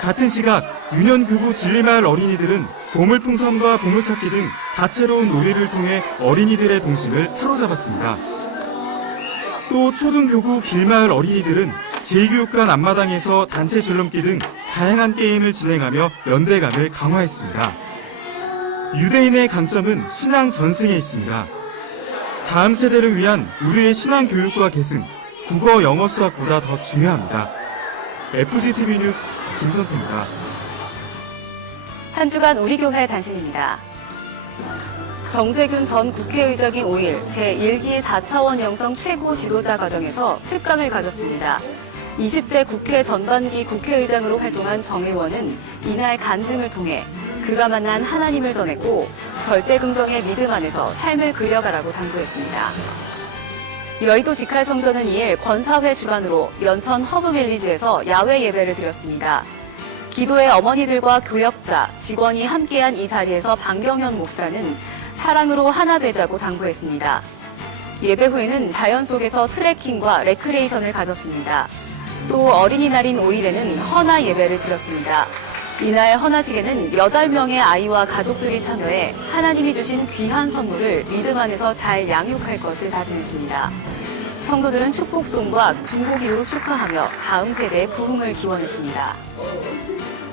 같은 시각 윤현교구 진리마을 어린이들은 보물풍선과 보물찾기 등 다채로운 놀이를 통해 어린이들의 동심을 사로잡았습니다. 또 초등교구 길마을 어린이들은 제2교육관 앞마당에서 단체 줄넘기 등 다양한 게임을 진행하며 연대감을 강화했습니다. 유대인의 강점은 신앙 전승에 있습니다. 다음 세대를 위한 우리의 신앙 교육과 계승, 국어 영어 수학보다 더 중요합니다. FGTV 뉴스 김선태입니다. 한 주간 우리 교회 단신입니다. 정세균 전 국회의장이 5일 제1기 4차원 영성 최고 지도자 과정에서 특강을 가졌습니다. 20대 국회 전반기 국회의장으로 활동한 정 의원은 이날 간증을 통해 그가 만난 하나님을 전했고 절대 긍정의 믿음 안에서 삶을 그려가라고 당부했습니다. 여의도 직할성전은 2일 권사회 주관으로 연천 허브빌리지에서 야외 예배를 드렸습니다. 기도의 어머니들과 교역자, 직원이 함께한 이 자리에서 방경현 목사는 사랑으로 하나 되자고 당부했습니다. 예배 후에는 자연 속에서 트레킹과 레크레이션을 가졌습니다. 또 어린이날인 5일에는 헌화 예배를 드렸습니다. 이날 헌화식에는 8명의 아이와 가족들이 참여해 하나님이 주신 귀한 선물을 믿음 안에서 잘 양육할 것을 다짐했습니다. 성도들은 축복송과 중보기도로 축하하며 다음 세대의 부흥을 기원했습니다.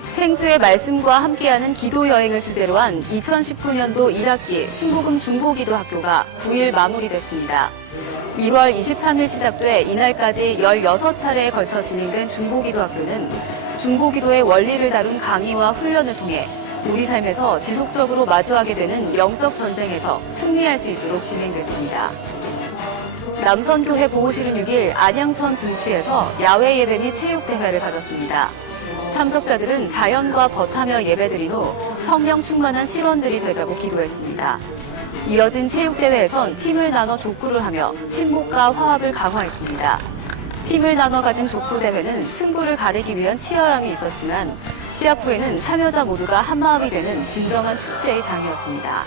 생수의 말씀과 함께하는 기도 여행을 주제로 한 2019년도 1학기 신복음 중보기도 학교가 9일 마무리됐습니다. 1월 23일 시작돼 이날까지 16차례에 걸쳐 진행된 중보기도 학교는 중보기도의 원리를 다룬 강의와 훈련을 통해 우리 삶에서 지속적으로 마주하게 되는 영적 전쟁에서 승리할 수 있도록 진행됐습니다. 남선교회 보호실은 6일 안양천 둔시에서 야외 예배 및 체육대회를 가졌습니다. 참석자들은 자연과 벗하며 예배드린 후 성령 충만한 실원들이 되자고 기도했습니다. 이어진 체육대회에선 팀을 나눠 족구를 하며 친목과 화합을 강화했습니다. 팀을 나눠 가진 족구대회는 승부를 가리기 위한 치열함이 있었지만 시합 후에는 참여자 모두가 한마음이 되는 진정한 축제의 장이었습니다.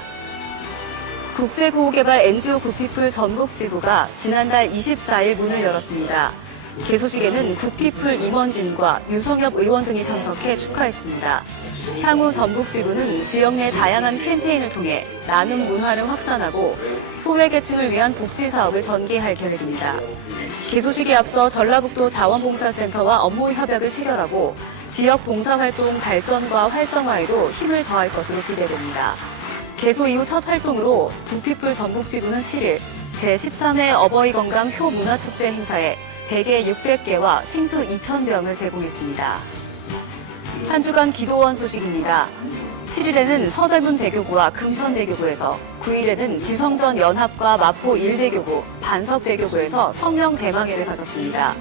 국제구호개발 NGO 굿피플 전국지부가 지난달 24일 문을 열었습니다. 개소식에는 굿피플 임원진과 유성엽 의원 등이 참석해 축하했습니다. 향후 전북지부는 지역 내 다양한 캠페인을 통해 나눔 문화를 확산하고 소외계층을 위한 복지 사업을 전개할 계획입니다. 개소식에 앞서 전라북도 자원봉사센터와 업무 협약을 체결하고 지역 봉사활동 발전과 활성화에도 힘을 더할 것으로 기대됩니다. 개소 이후 첫 활동으로 굿피플 전북지부는 7일 제13회 어버이 건강 효 문화축제 행사에 대게 600개와 생수 2,000병을 제공했습니다. 한 주간 기도원 소식입니다. 7일에는 서대문대교구와 금천대교구에서, 9일에는 지성전 연합과 마포 1대교구, 반석대교구에서 성령 대망회를 가졌습니다.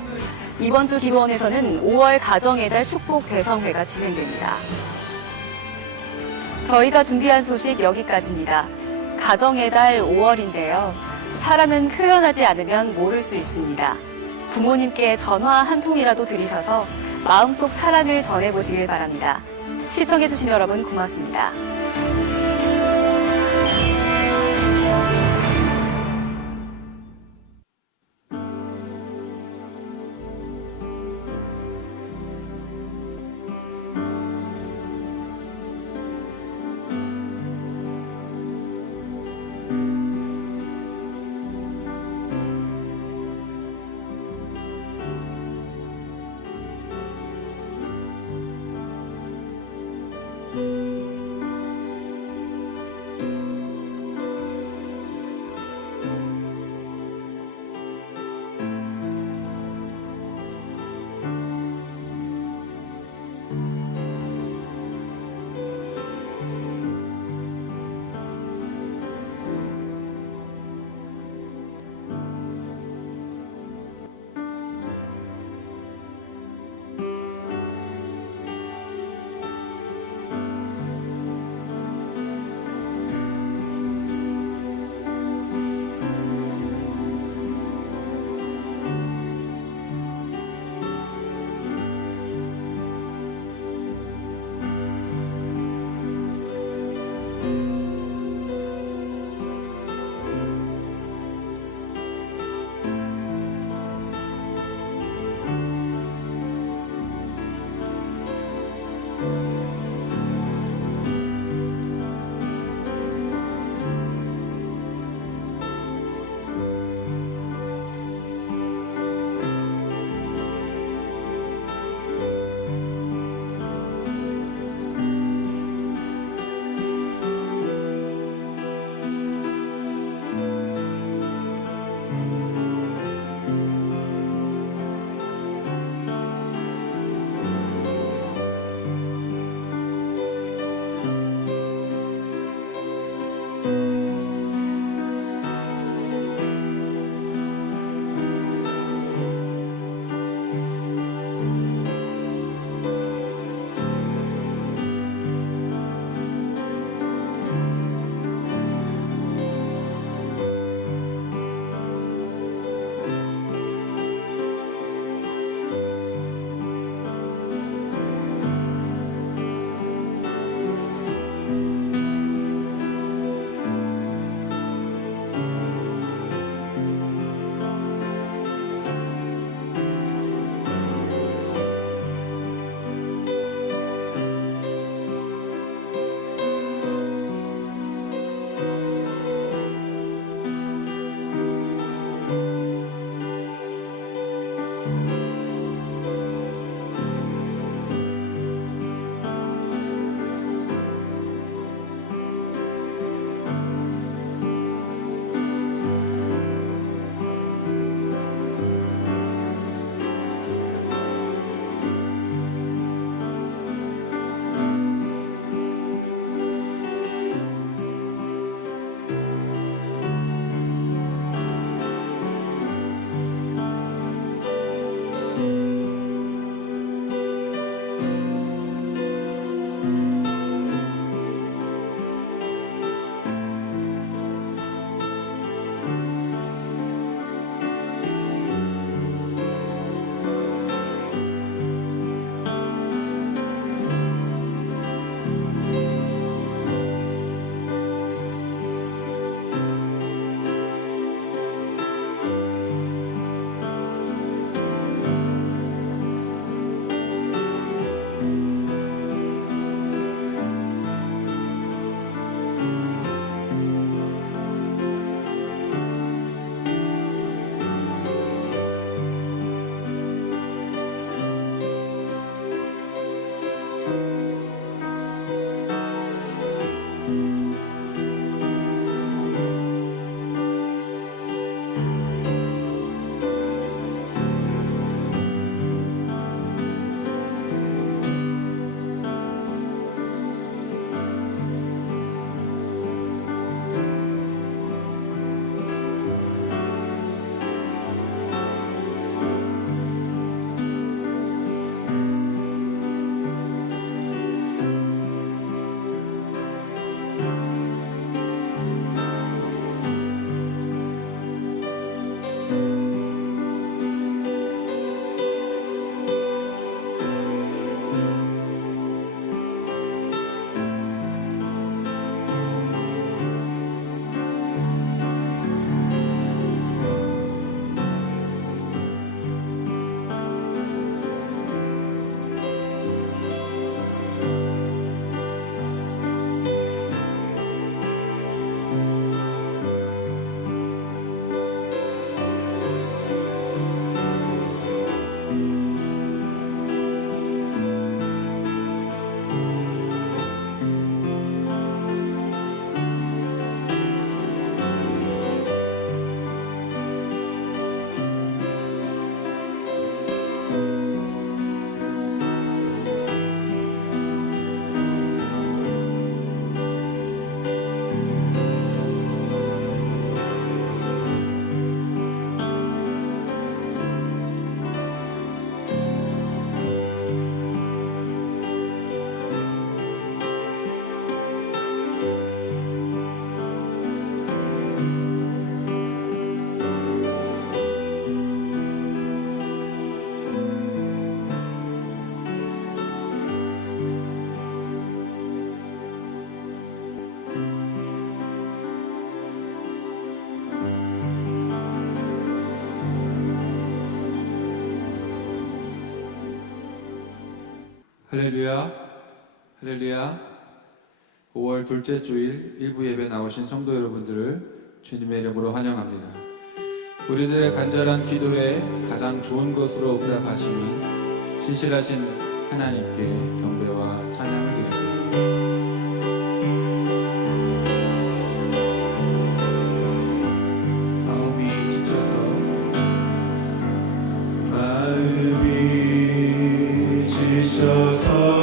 이번 주 기도원에서는 5월 가정의 달 축복 대성회가 진행됩니다. 저희가 준비한 소식 여기까지입니다. 가정의 달 5월인데요. 사랑은 표현하지 않으면 모를 수 있습니다. 부모님께 전화 한 통이라도 드리셔서 마음속 사랑을 전해보시길 바랍니다. 시청해주신 여러분 고맙습니다. 할렐루야. 할렐루야. 5월 둘째 주일 일부 예배 나오신 성도 여러분들을 주님의 이름으로 환영합니다. 우리들의 간절한 기도에 가장 좋은 것으로 응답하시는 신실하신 하나님께 경배와 찬양을 드립니다. 마음이 지쳐서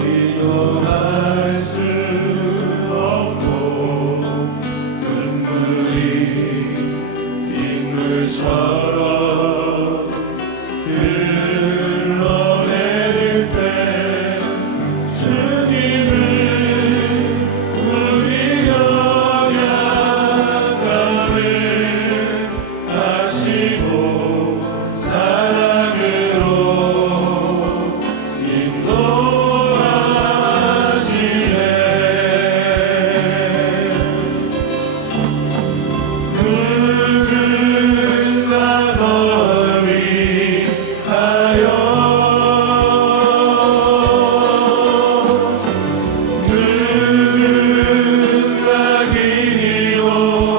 기도할 수 없고 눈물이 빗물처럼 흘러내릴 때 주님은 우리 연약함을 아시고 사랑으로 인도하시네. 누군가 널 위하여 누군가 기도하네.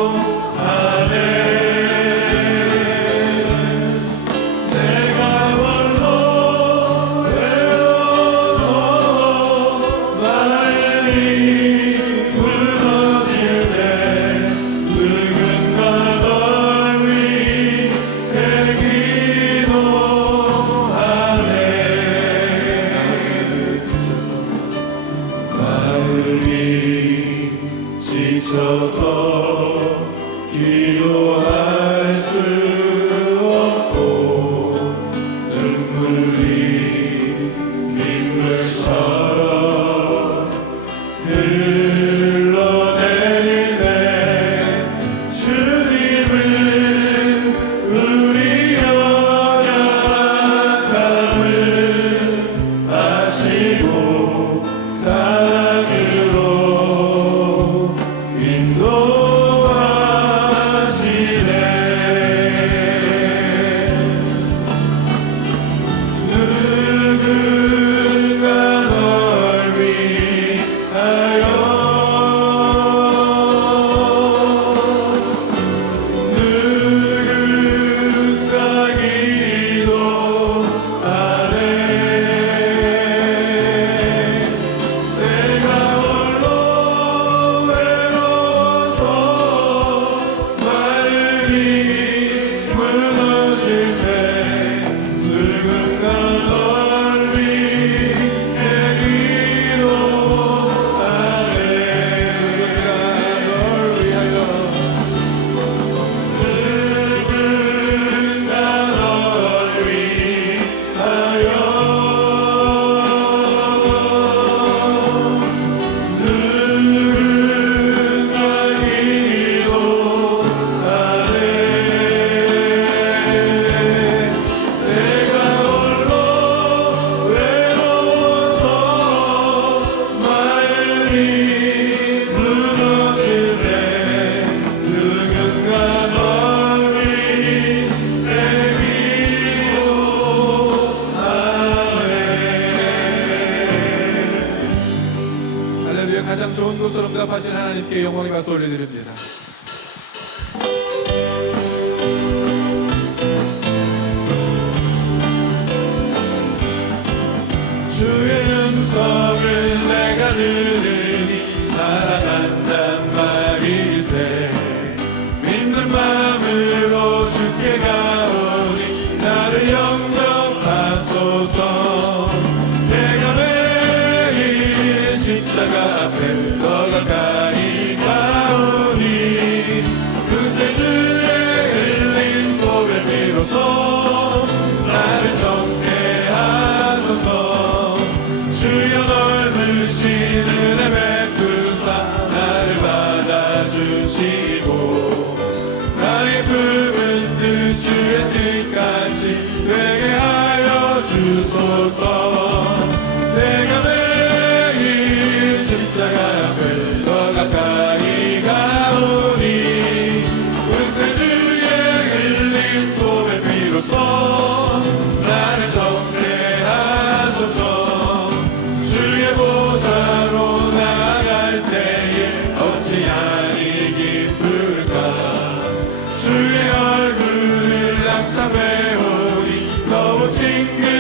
내가 홀로 외로워서 마음이 무너질 때 누군가 널 위해 기도하네. 마음이 지쳐서 기도할 수 없고 눈물이 빗물처럼 흘러내릴 때 주님은 우리 연약함을 아시고 사랑으로 인도하시네. 누군가 널 위하여 누군가 기도하네. 내가 홀로 외로워서 마음이 무너질 때 누군가 널 위해 기도하네. 누군가 널 위하여 누군가 널 위하여 누군가 기도하네. 내가 홀로 외로워서 마음이 무너질 때 누군가 널 위해 기도하네. 할렐루야. 가장 좋은 것으로 응답하신 하나님께 영광의 박수 올려드립니다. 주의 음성을 내가 들으니 사랑한단 말일세. 믿는 마음으로 주께 가오니 나를 영접하소서. 내가 매일 십자가 앞에 더 가까이 가오니 구세주의 흘린 보혈 피로써 나를 정케 하소서. 주여 넓으신 은혜 베푸사 나를 받아주시고 나의 품은 뜻 주의 뜻같이 되게 하여 주소서. 내가 매일 십자가 앞에 더 가까이 가오니 구세주의 흘린 보혈 피로써 나를 정케 하소서. 주여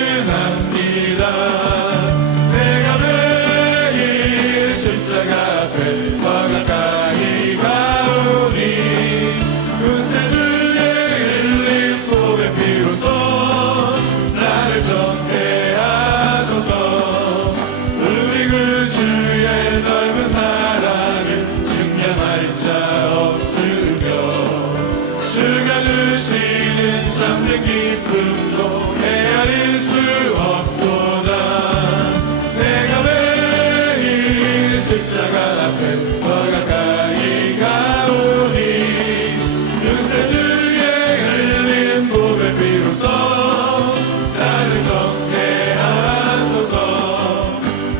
찬양합니다. 내가 매일 십자가 앞에 더 가까이 가오니 군세 중에 흘린 보배 피로써 나를 정죄하소서. 우리 그 주의 넓은 사랑을 증명할 자 없으며 주가 주시는 참된 기쁨도 헤아릴 수 없도다. 내가 매일 십자가 앞에 더 가까이 가오니 윤세 중에 흘린 보배 피로써 나를 정죄하소서.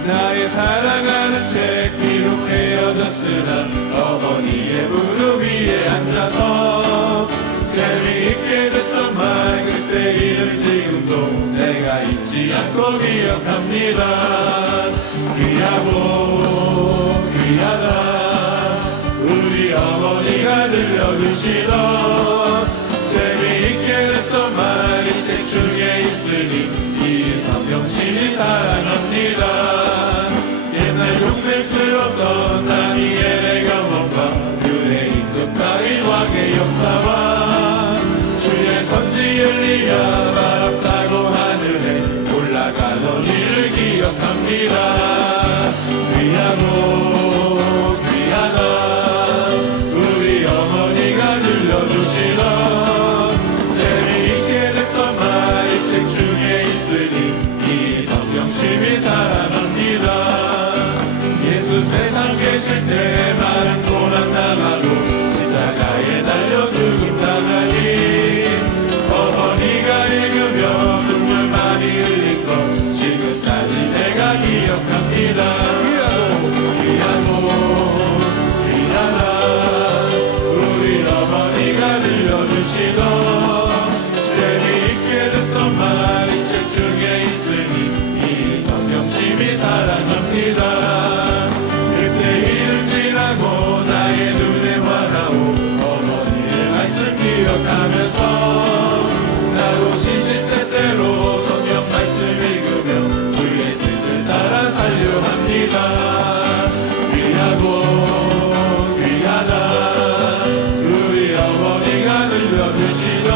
나의 사랑하는 책 비록 헤어졌으나 어머니의 무릎 위에 앉아서 재미있게 듣던 말 그때 이름 지금도 내가 잊지 않고 기억합니다. 귀하고 귀하다 우리 어머니가 들려주시던 재미있게 듣던 말이 책 중에 있으니 이 성경심이 사랑합니다. 옛날 용될 수 없던 다니엘의 경험과 유대인 끝까지 왕의 역사와 주의 선지 엘리야 바랍다고 하늘에 올라가던 일을 기억합니다. 귀하고 귀하다 우리 어머니가 들려주시던 재미있게 듣던 말이 책 중에 있으니 이 성경심이 사랑합니다. 예수 세상 계실 때 많은 고난 당하고 십자가에 달려 죽음 당하니 어머니가 읽으며 눈물 많이 흘린 것 지금까지 내가 기억합니다. 귀하고 귀하다 우리 어머니가 들려주시던 재미있게 듣던 말이 책 중에 있으니 이 성경심이 사랑합니다. 그때 일을 지나고 나의 눈에 환하오 어머니의 말씀 기억하면서 나도 시시때때로 성경 말씀 읽으며 주의 뜻을 따라 살려 합니다. 귀하고 귀하다 우리 어머니가 들려주시던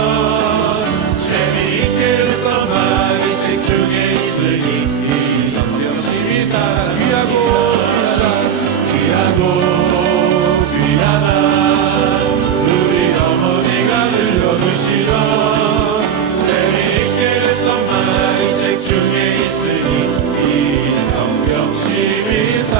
재미있게 듣던 말이 책 중에 있으니 이 성경심이 사랑. 귀하고 귀하고 귀하다 우리 어머니가 들려주시던 재미있게 듣던 말이 책 중에 있으니 이 성경심이 사랑.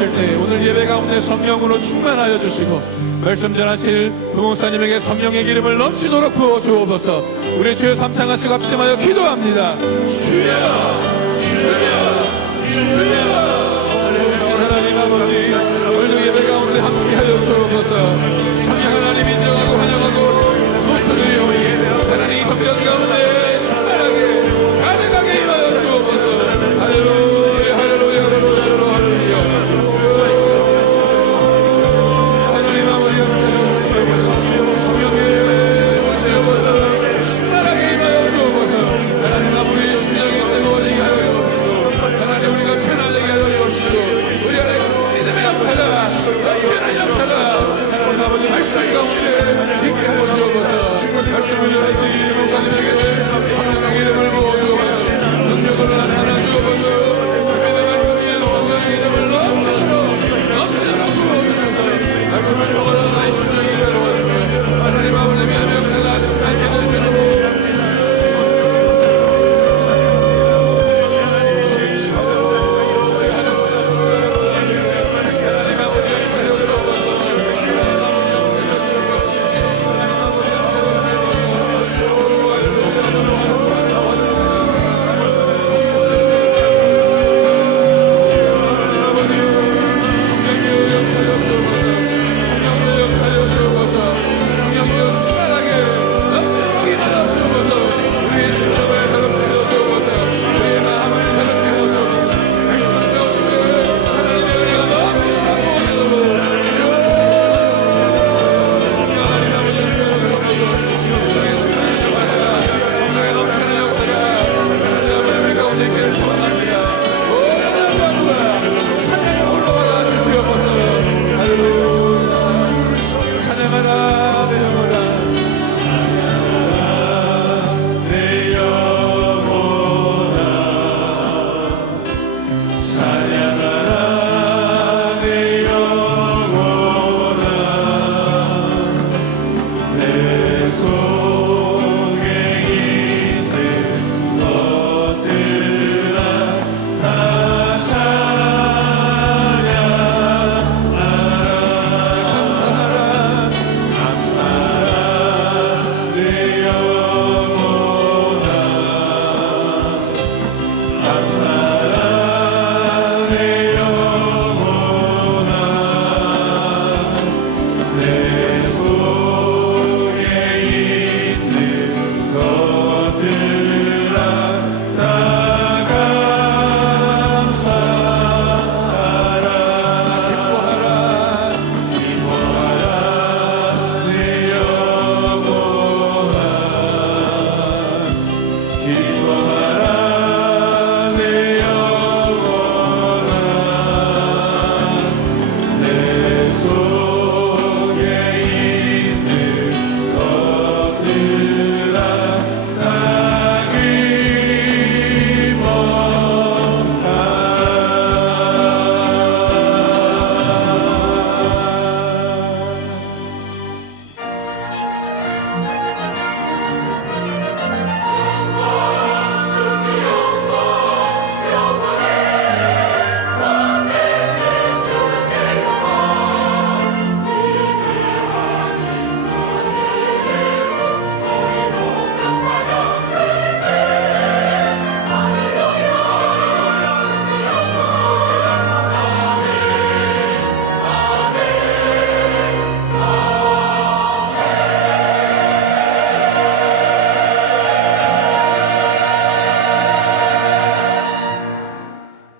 나오실 때 오늘 예배 가운데 성령으로 충만하여 주시고 말씀 전하실 부목사님에게 성령의 기름을 넘치도록 부어 주옵소서. 우리 주여 삼창하시 합심하여 기도합니다. 주여 하나님 아버지, 오늘도 예배 가운데 함께하여 주옵소서. 성령 하나님 인정하고 환영하고 목소리로 하나님 이 성전 가운데 충만하게 가득하게 임하여 주옵소서. 할렐루야 할렐루야 할렐루야 할렐루야. 하나님 아버지 성령의 오시옵소서. 충만하게 임하여 주옵소서. 하나님 아버지 심령이 뜨거워지게 하여 주옵소서. 하나님 우리가 편안하게 하여 주옵소서. 우리 안에 믿음의 역사가 넘치는 역사가 하나님 아버지 말씀 가운데 있게 하여 주옵소서. 말씀을 전하신 목사님에게 성령의 이름을 부어주옵소서. 능력을 나타내 주옵소서. 믿음의 말씀 위에 성령의 이름을 넘치도록 부어주옵소서. 말씀을 통하여 나의 심령이 새로워지며 하나님 아버지 믿음의 역사가 충만케 되시도록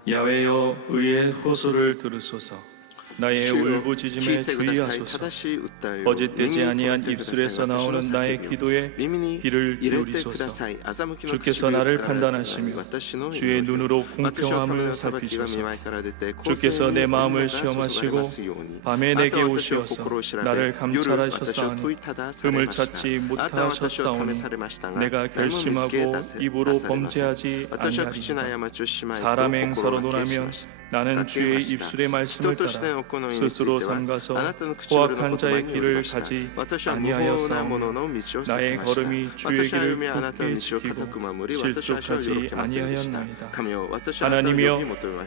야훼여 의의 호소를 들으소서. 나의 울부짖음에 주의하소서. 거짓되지 아니한 입술에서 나오는 나의 기도에 귀를 기울이소서. 주께서 나를 판단하시며 주의 눈으로 공평함을 살피소서. 주께서 내 마음을 시험하시고 밤에 내게 오시어서 나를 감찰하셨사오니 흠을 찾지 못하셨사오니 내가 결심하고 입으로 범죄하지 아니하리이다. 사람의 행사로 논하면 나는 주의 입술의 말씀을 따라 스스로 삼가서 포악한 자의 길을 가지 아니하였사오니 나의 걸음이 주의 길을 굳게 지키고 실족하지 아니하였나이다. 하나님이여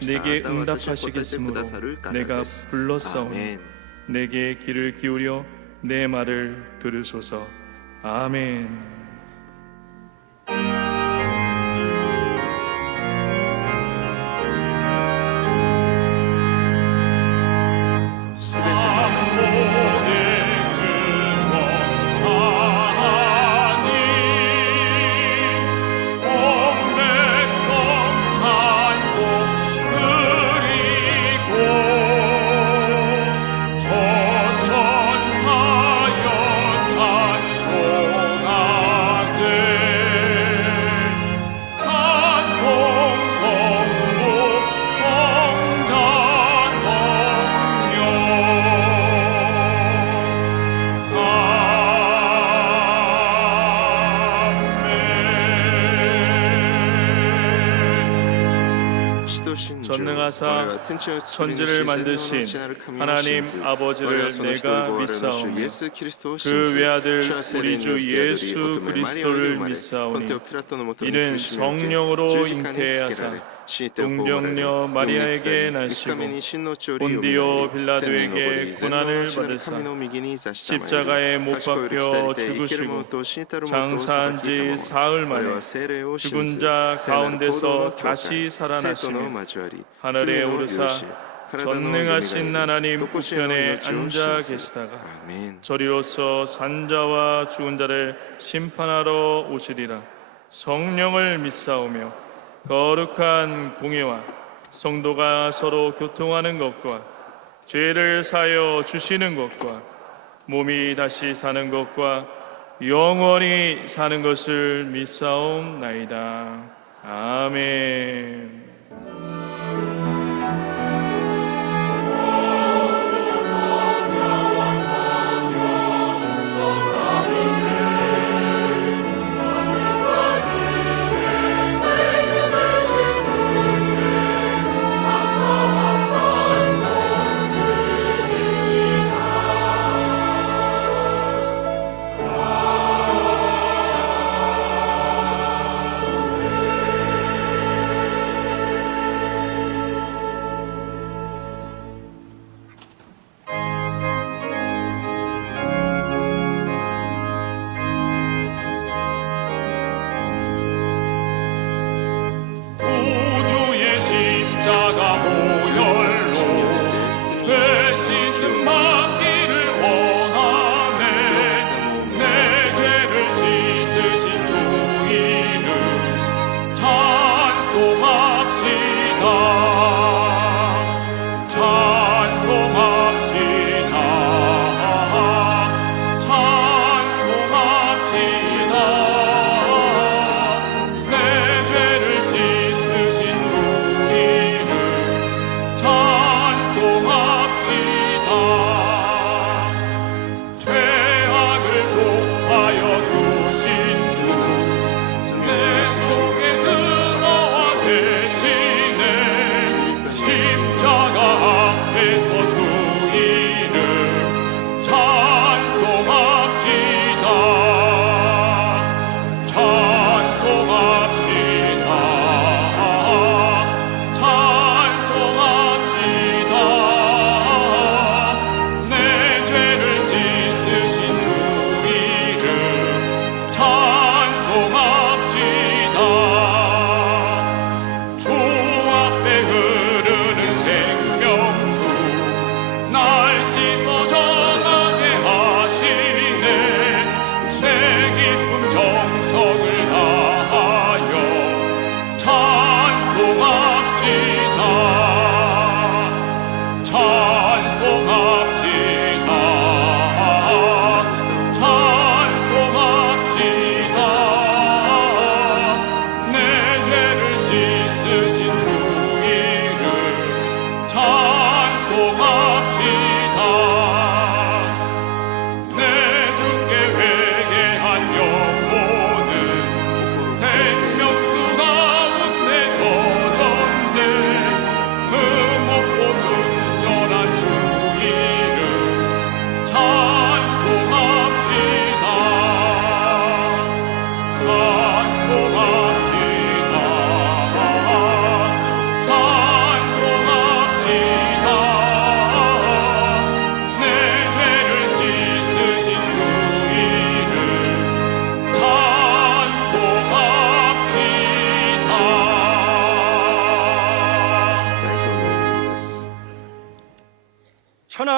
내게 응답하시겠으므로 내가 불렀사오니 내게 귀를 기울여 내 말을 들으소서. 아멘. 전능하사 천지를 만드신 하나님 아버지를 내가 믿사오니 그 외아들 우리 주 예수 그리스도를 믿사오니 이는 성령으로 잉태하사 동정녀 마리아에게 나시고 본디오 빌라도에게 고난을 받으사 십자가에 못 박혀 죽으시고 장사한 지 사흘 만에 죽은 자 가운데서 다시 살아나시며 하늘에 오르사 전능하신 하나님 우편에 앉아 계시다가 저리로서 산자와 죽은 자를 심판하러 오시리라. 성령을 믿사오며 거룩한 공예와 성도가 서로 교통하는 것과 죄를 사여 주시는 것과 몸이 다시 사는 것과 영원히 사는 것을 믿사옵나이다. 아멘.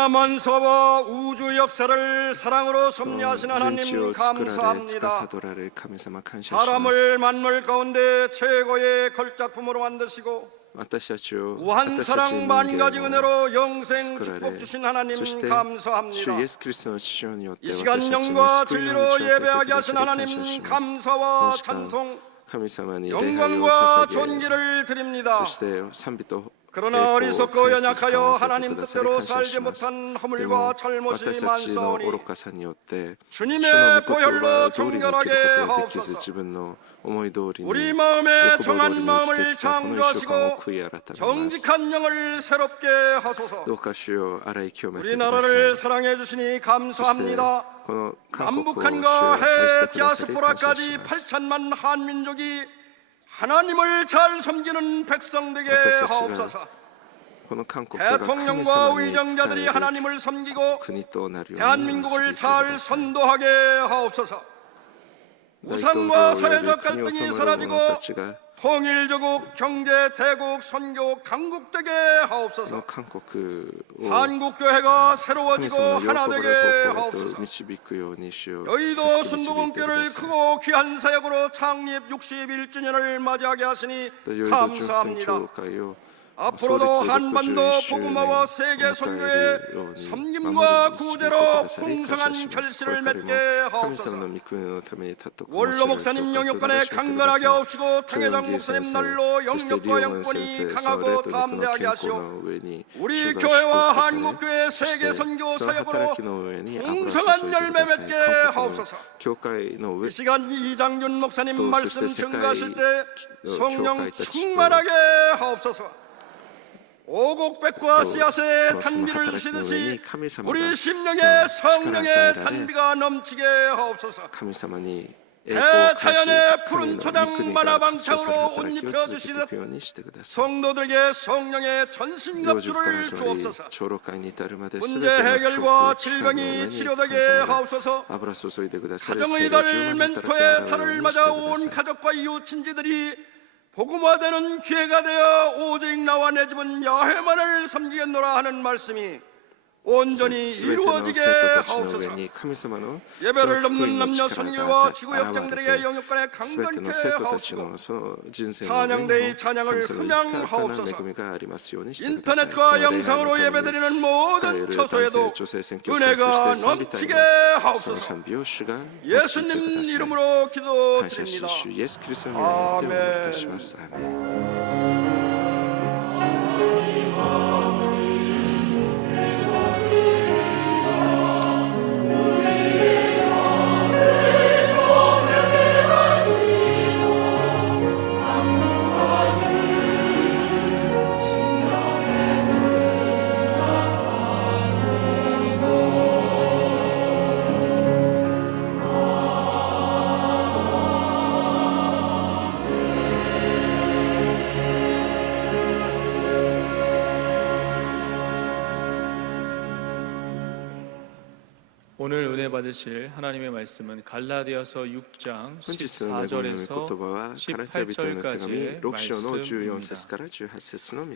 무한한 서와 우주 역사를 사랑으로 섭리하신 全地 하나님 を作られ 감사합니다. 司られる神様感謝します。 사람을 만물 가운데 최고의 걸작품으로 만드시고 私たちを 무한 私たち 사랑 人 만 間 가지 を 은혜로 영생 作ら 축복 れ 주신 하나님 そして主 감사합니다. イエスキリストの父親によって 이 私 시간 たちに 영과 救いの 진리로 道を与えてく 예배하게 だ 하신 さり感謝 하나님 します。 감사와 この時間 찬송 神様に礼拝を 영광과 捧げ 존귀를 드립니다. そして賛美と 그러나 어리석고 연약하여 하나님 感 뜻대로 謝し 살지 ます。 못한 で 허물과 も 잘못이 私たちの 많사오니 愚かさによって主の 주님의 御言葉 보혈로 通りに生きる 정결하게 ことができず 하옵소서. 自分の思い通りに 우리 欲 마음에 望通り 정한 に生き 마음을 てきたこの一週間を 창조하시고 悔い改めます。 정직한 영을 새롭게 하소서. どうか主よ洗い清めてください。 우리나라를 사랑해 주시니 そして 감사합니다. この韓国を主よ 남북한과 愛し 해외 てくださり感謝し 디아스포라까지 ます。 8천만 한민족이 하나님을 잘 섬기는 백성 되게 私たちが 하옵소서. この韓国が神 대통령과 様に仕 의정자들이 える 하나님을 섬기고 国となるように 대한민국을 導いてくだ 잘 さい。 선도하게 하옵소서. 大統領 우상과 および 사회적 国を 갈등이 染める 사라지고 者たちが 통일조국 경제 대국 선교 강국되게 この 하옵소서. 韓国を 한국교회가 神 새로워지고 様の喜 하나 ばれ 되게 る方向へと 하옵소서. 導くように主よ 여의도 助け導いてく 순복음교를 ださい。 크고 귀한 사역으로 창립 61주년을 맞이하게 하시니 ヨイド巡回 감사합니다. 教会を 앞으로도 한반도 복음화와 세계 선교의 섬김과 구제로 풍성한 결실을 맺게 神様 하옵소서. の御国のために立っとく 원로 목사님 영역권에 강건하게 하옵시고 탕회장 목사님 날로 영역과 영권이 강하고 담대하게 하시오. 우리 교회와 한국교회 세계 선교 사역으로 풍성한 열매 맺게 하옵소서. 教会の 이 上 시간 이장균 목사님 또 말씀 그때 증거하실 때 세계 성령 교회가 충만하게 하옵소서. 오곡백과 또 씨앗에 또 단비를 하나님의 주시듯이 카미사마가 우리 심령에 성 성령의 시카라를 단비가 넘치게 하옵소서. 神様に 대자연의 푸른 초장 만화방창으로 옷 입혀주시듯 성도들에게 성령의 전신갑주를 주옵소서. 문제 해결과 질병이 치료되게 하옵소서. 가정의 달 멘토의 달을 맞아 온 가족과 이웃 친지들이 복음화되는 기회가 되어 오직 나와 내 집은 야훼만을 섬기겠노라 하는 말씀이 온전히 이루어지게 하옵소서. 예배를 넘는 남녀 선교와 지구 역장들에게 영역간에 강건케 하옵시고 찬양대의 찬양을 흠양하옵소서. 인터넷과 영상으로 예배드리는 모든 처소에도 은혜가 넘치게 하옵소서. 예수님 이름으로 기도드립니다. 아멘. 오늘 은혜 받으실 하나님의 말씀은 갈라디아서 6장 14절에서 18절까지의 말씀입니다.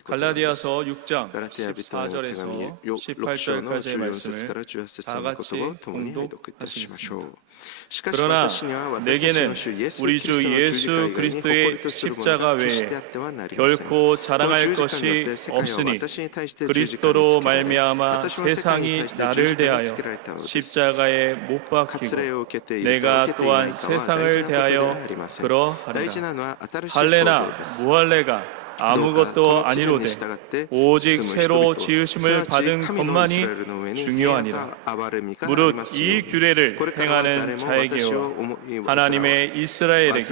갈라디아서 6장 14절에서 18절까지의 말씀을 다 같이 봉독하시겠습니다. 그러나 내게는 우리 주 예수 그리스도의 십자가 외에 결코 자랑할 것이 없으니 그리스도로 말미암아 세상이 나를 대하여 십자가에 못 박히고 내가 또한 세상을 대하여 그러하리라. 할례나 무할례가 아무것도 아니로되 오직 새로 지으심을 받은 것만이 중요하니라. 무릇 이 규례를 행하는 자에게와 하나님의 이스라엘에게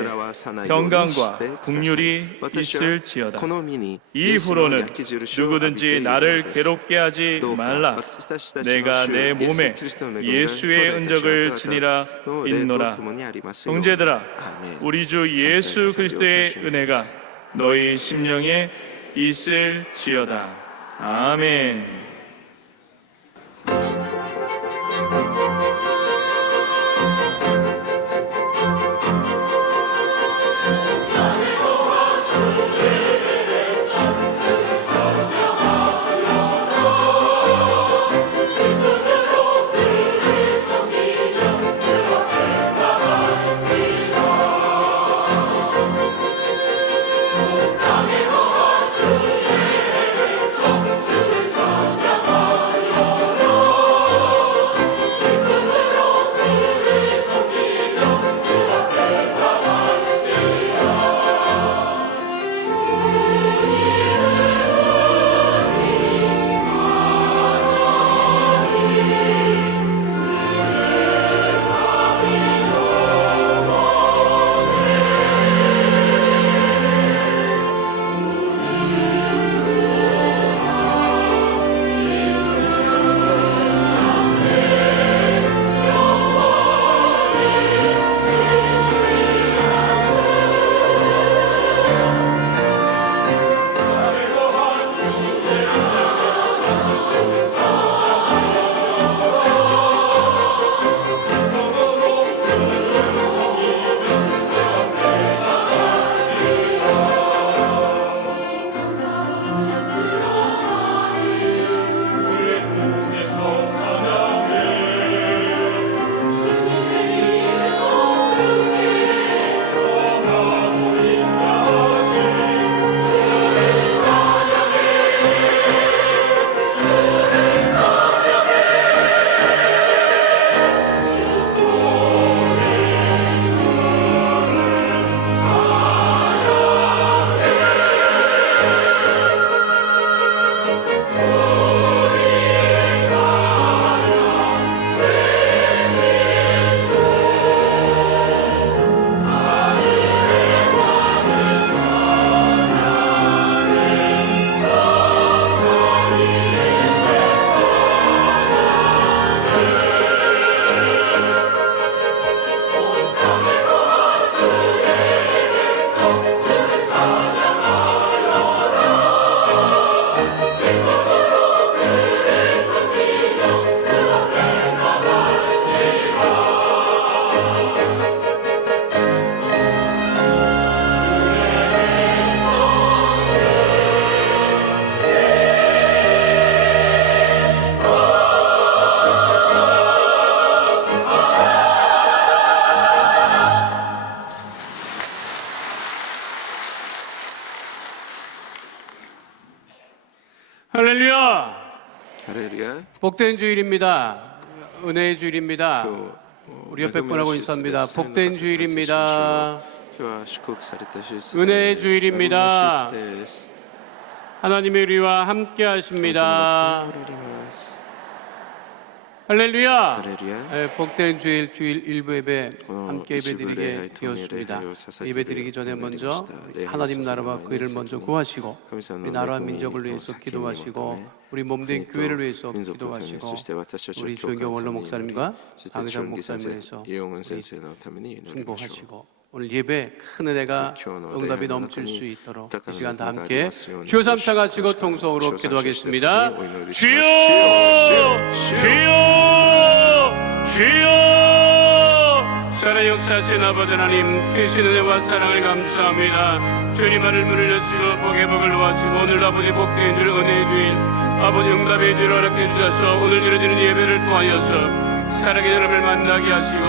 평강과 긍휼이 있을지어다. 이후로는 누구든지 나를 괴롭게 하지 말라. 내가 내 몸에 예수의 은적을 지니라 있노라. 형제들아, 우리 주 예수 그리스도의 은혜가 너희 심령에 있을지어다. 아멘. 할렐루야. 할렐루야. 복된 주일입니다. 은혜의 주일입니다. 우리 옆에 분하고 인사합니다. 복된 주일입니다. 은혜의 주일입니다. 하나님의 우리와 함께 하십니다. 할렐루야. 복된 주일 1부 예배 함께 예배드리게 되었습니다. 예배드리기 전에 먼저 하나님 나라와 그 일을 먼저 구하시고 우리 나라와 민족을 위해서 기도하시고 우리 몸된 교회를 위해서 기도하시고 우리 조영경 원로 목사님과 강의장 목사님을 위해서 충고하시고 오늘 예배 큰 은혜가 응답이 넘칠 수 있도록 이 시간 다 함께 주여 삼차 가시고 통성으로 기도하겠습니다. 주여 주여 주여 살아 역사하신 아버지 하나님 크신 은혜와 사랑을 감사합니다. 주님 말을 문을 여시고 복의 복을 놓아주고 오늘 아버지 복된 줄 은혜의 주일 아버지 응답의 주일 허락해 주셔서 오늘 이루어지는 예배를 통하여서 살아계신 하나님을 만나게 하시고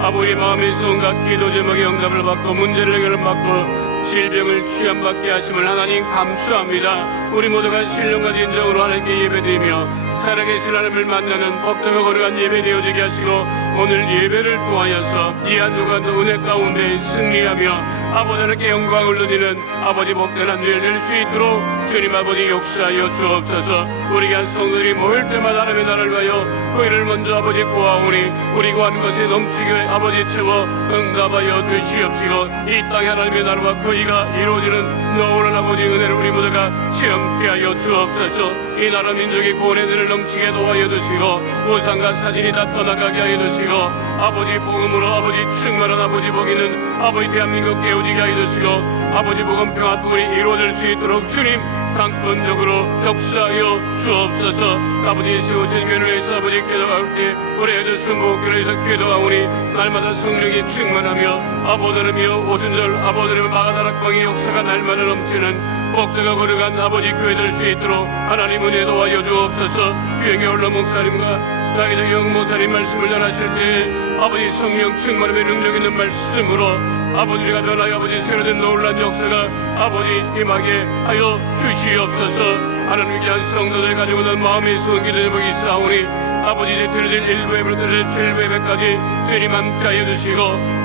아버지 마음에서 온갖 기도 제목의 응답을 받고 문제를 해결받고 질병을 취함받게 하심을 하나님 감사합니다. 우리 모두가 신령과 진정으로 하나님께 예배드리며 살아계신 하나님을 만나는 복되고 거룩한 예배 되어지게 하시고 오늘 예배를 통하여서 이 한 주간도 은혜 가운데 승리하며 아버지 하나님께 영광을 돌리는 아버지 복되는 늘 낼 수 있도록 주님 아버지 역사하여 주옵소서. 우리 한 성도들이 모일 때마다 하나님의 나라를 위하여 그 일을 먼저 아버지 구하오니 우리 구하는 것이 넘치게 아버지 채워 응답하여 주시옵시고 이 땅에 하나님의 나라와 그이가 이루어지는 놀라운 아버지 은혜를 우리 모두가 체험케 하여 주옵소서. 이 나라 민족의 구원의 은혜를 넘치게 도와여 주시고 우상과 사진이 다 떠나가게 하여 주시고 아버지 복음으로 아버지 충만한 아버지 복 있는 아버지 대한민국 깨우지게 하여 주시고 아버지 복음 평화통일이 이루어질 수 있도록 주님 강권적으로 역사하여 주옵소서. 아버지 세우신 교회를 위해서 아버지 기도할 때 우리 애들 순복교를 위해서 기도하오니 날마다 성령이 충만하며 아버지름이여 오순절 아버지름 마가다락방의 역사가 날마다 넘치는 복되고 거룩한 아버지 교회 될 수 있도록 하나님 은혜 도와여 주옵소서. 주영의 홀로 목사님과 나기도 영 목사님 말씀을 전하실 때 아버지 성령 충만함의 능력 있는 말씀으로 아버지가 변하여 아버지 새로된 놀란 역사가 아버지 임하게 하여 주시옵소서. 하나님 귀한 성도들 가지고 있는 마음의 소원 기도 제목이 있사오니 아버지 이제 드려질 1부 예배를 7부 예배까지 주님 함께 하여 주시고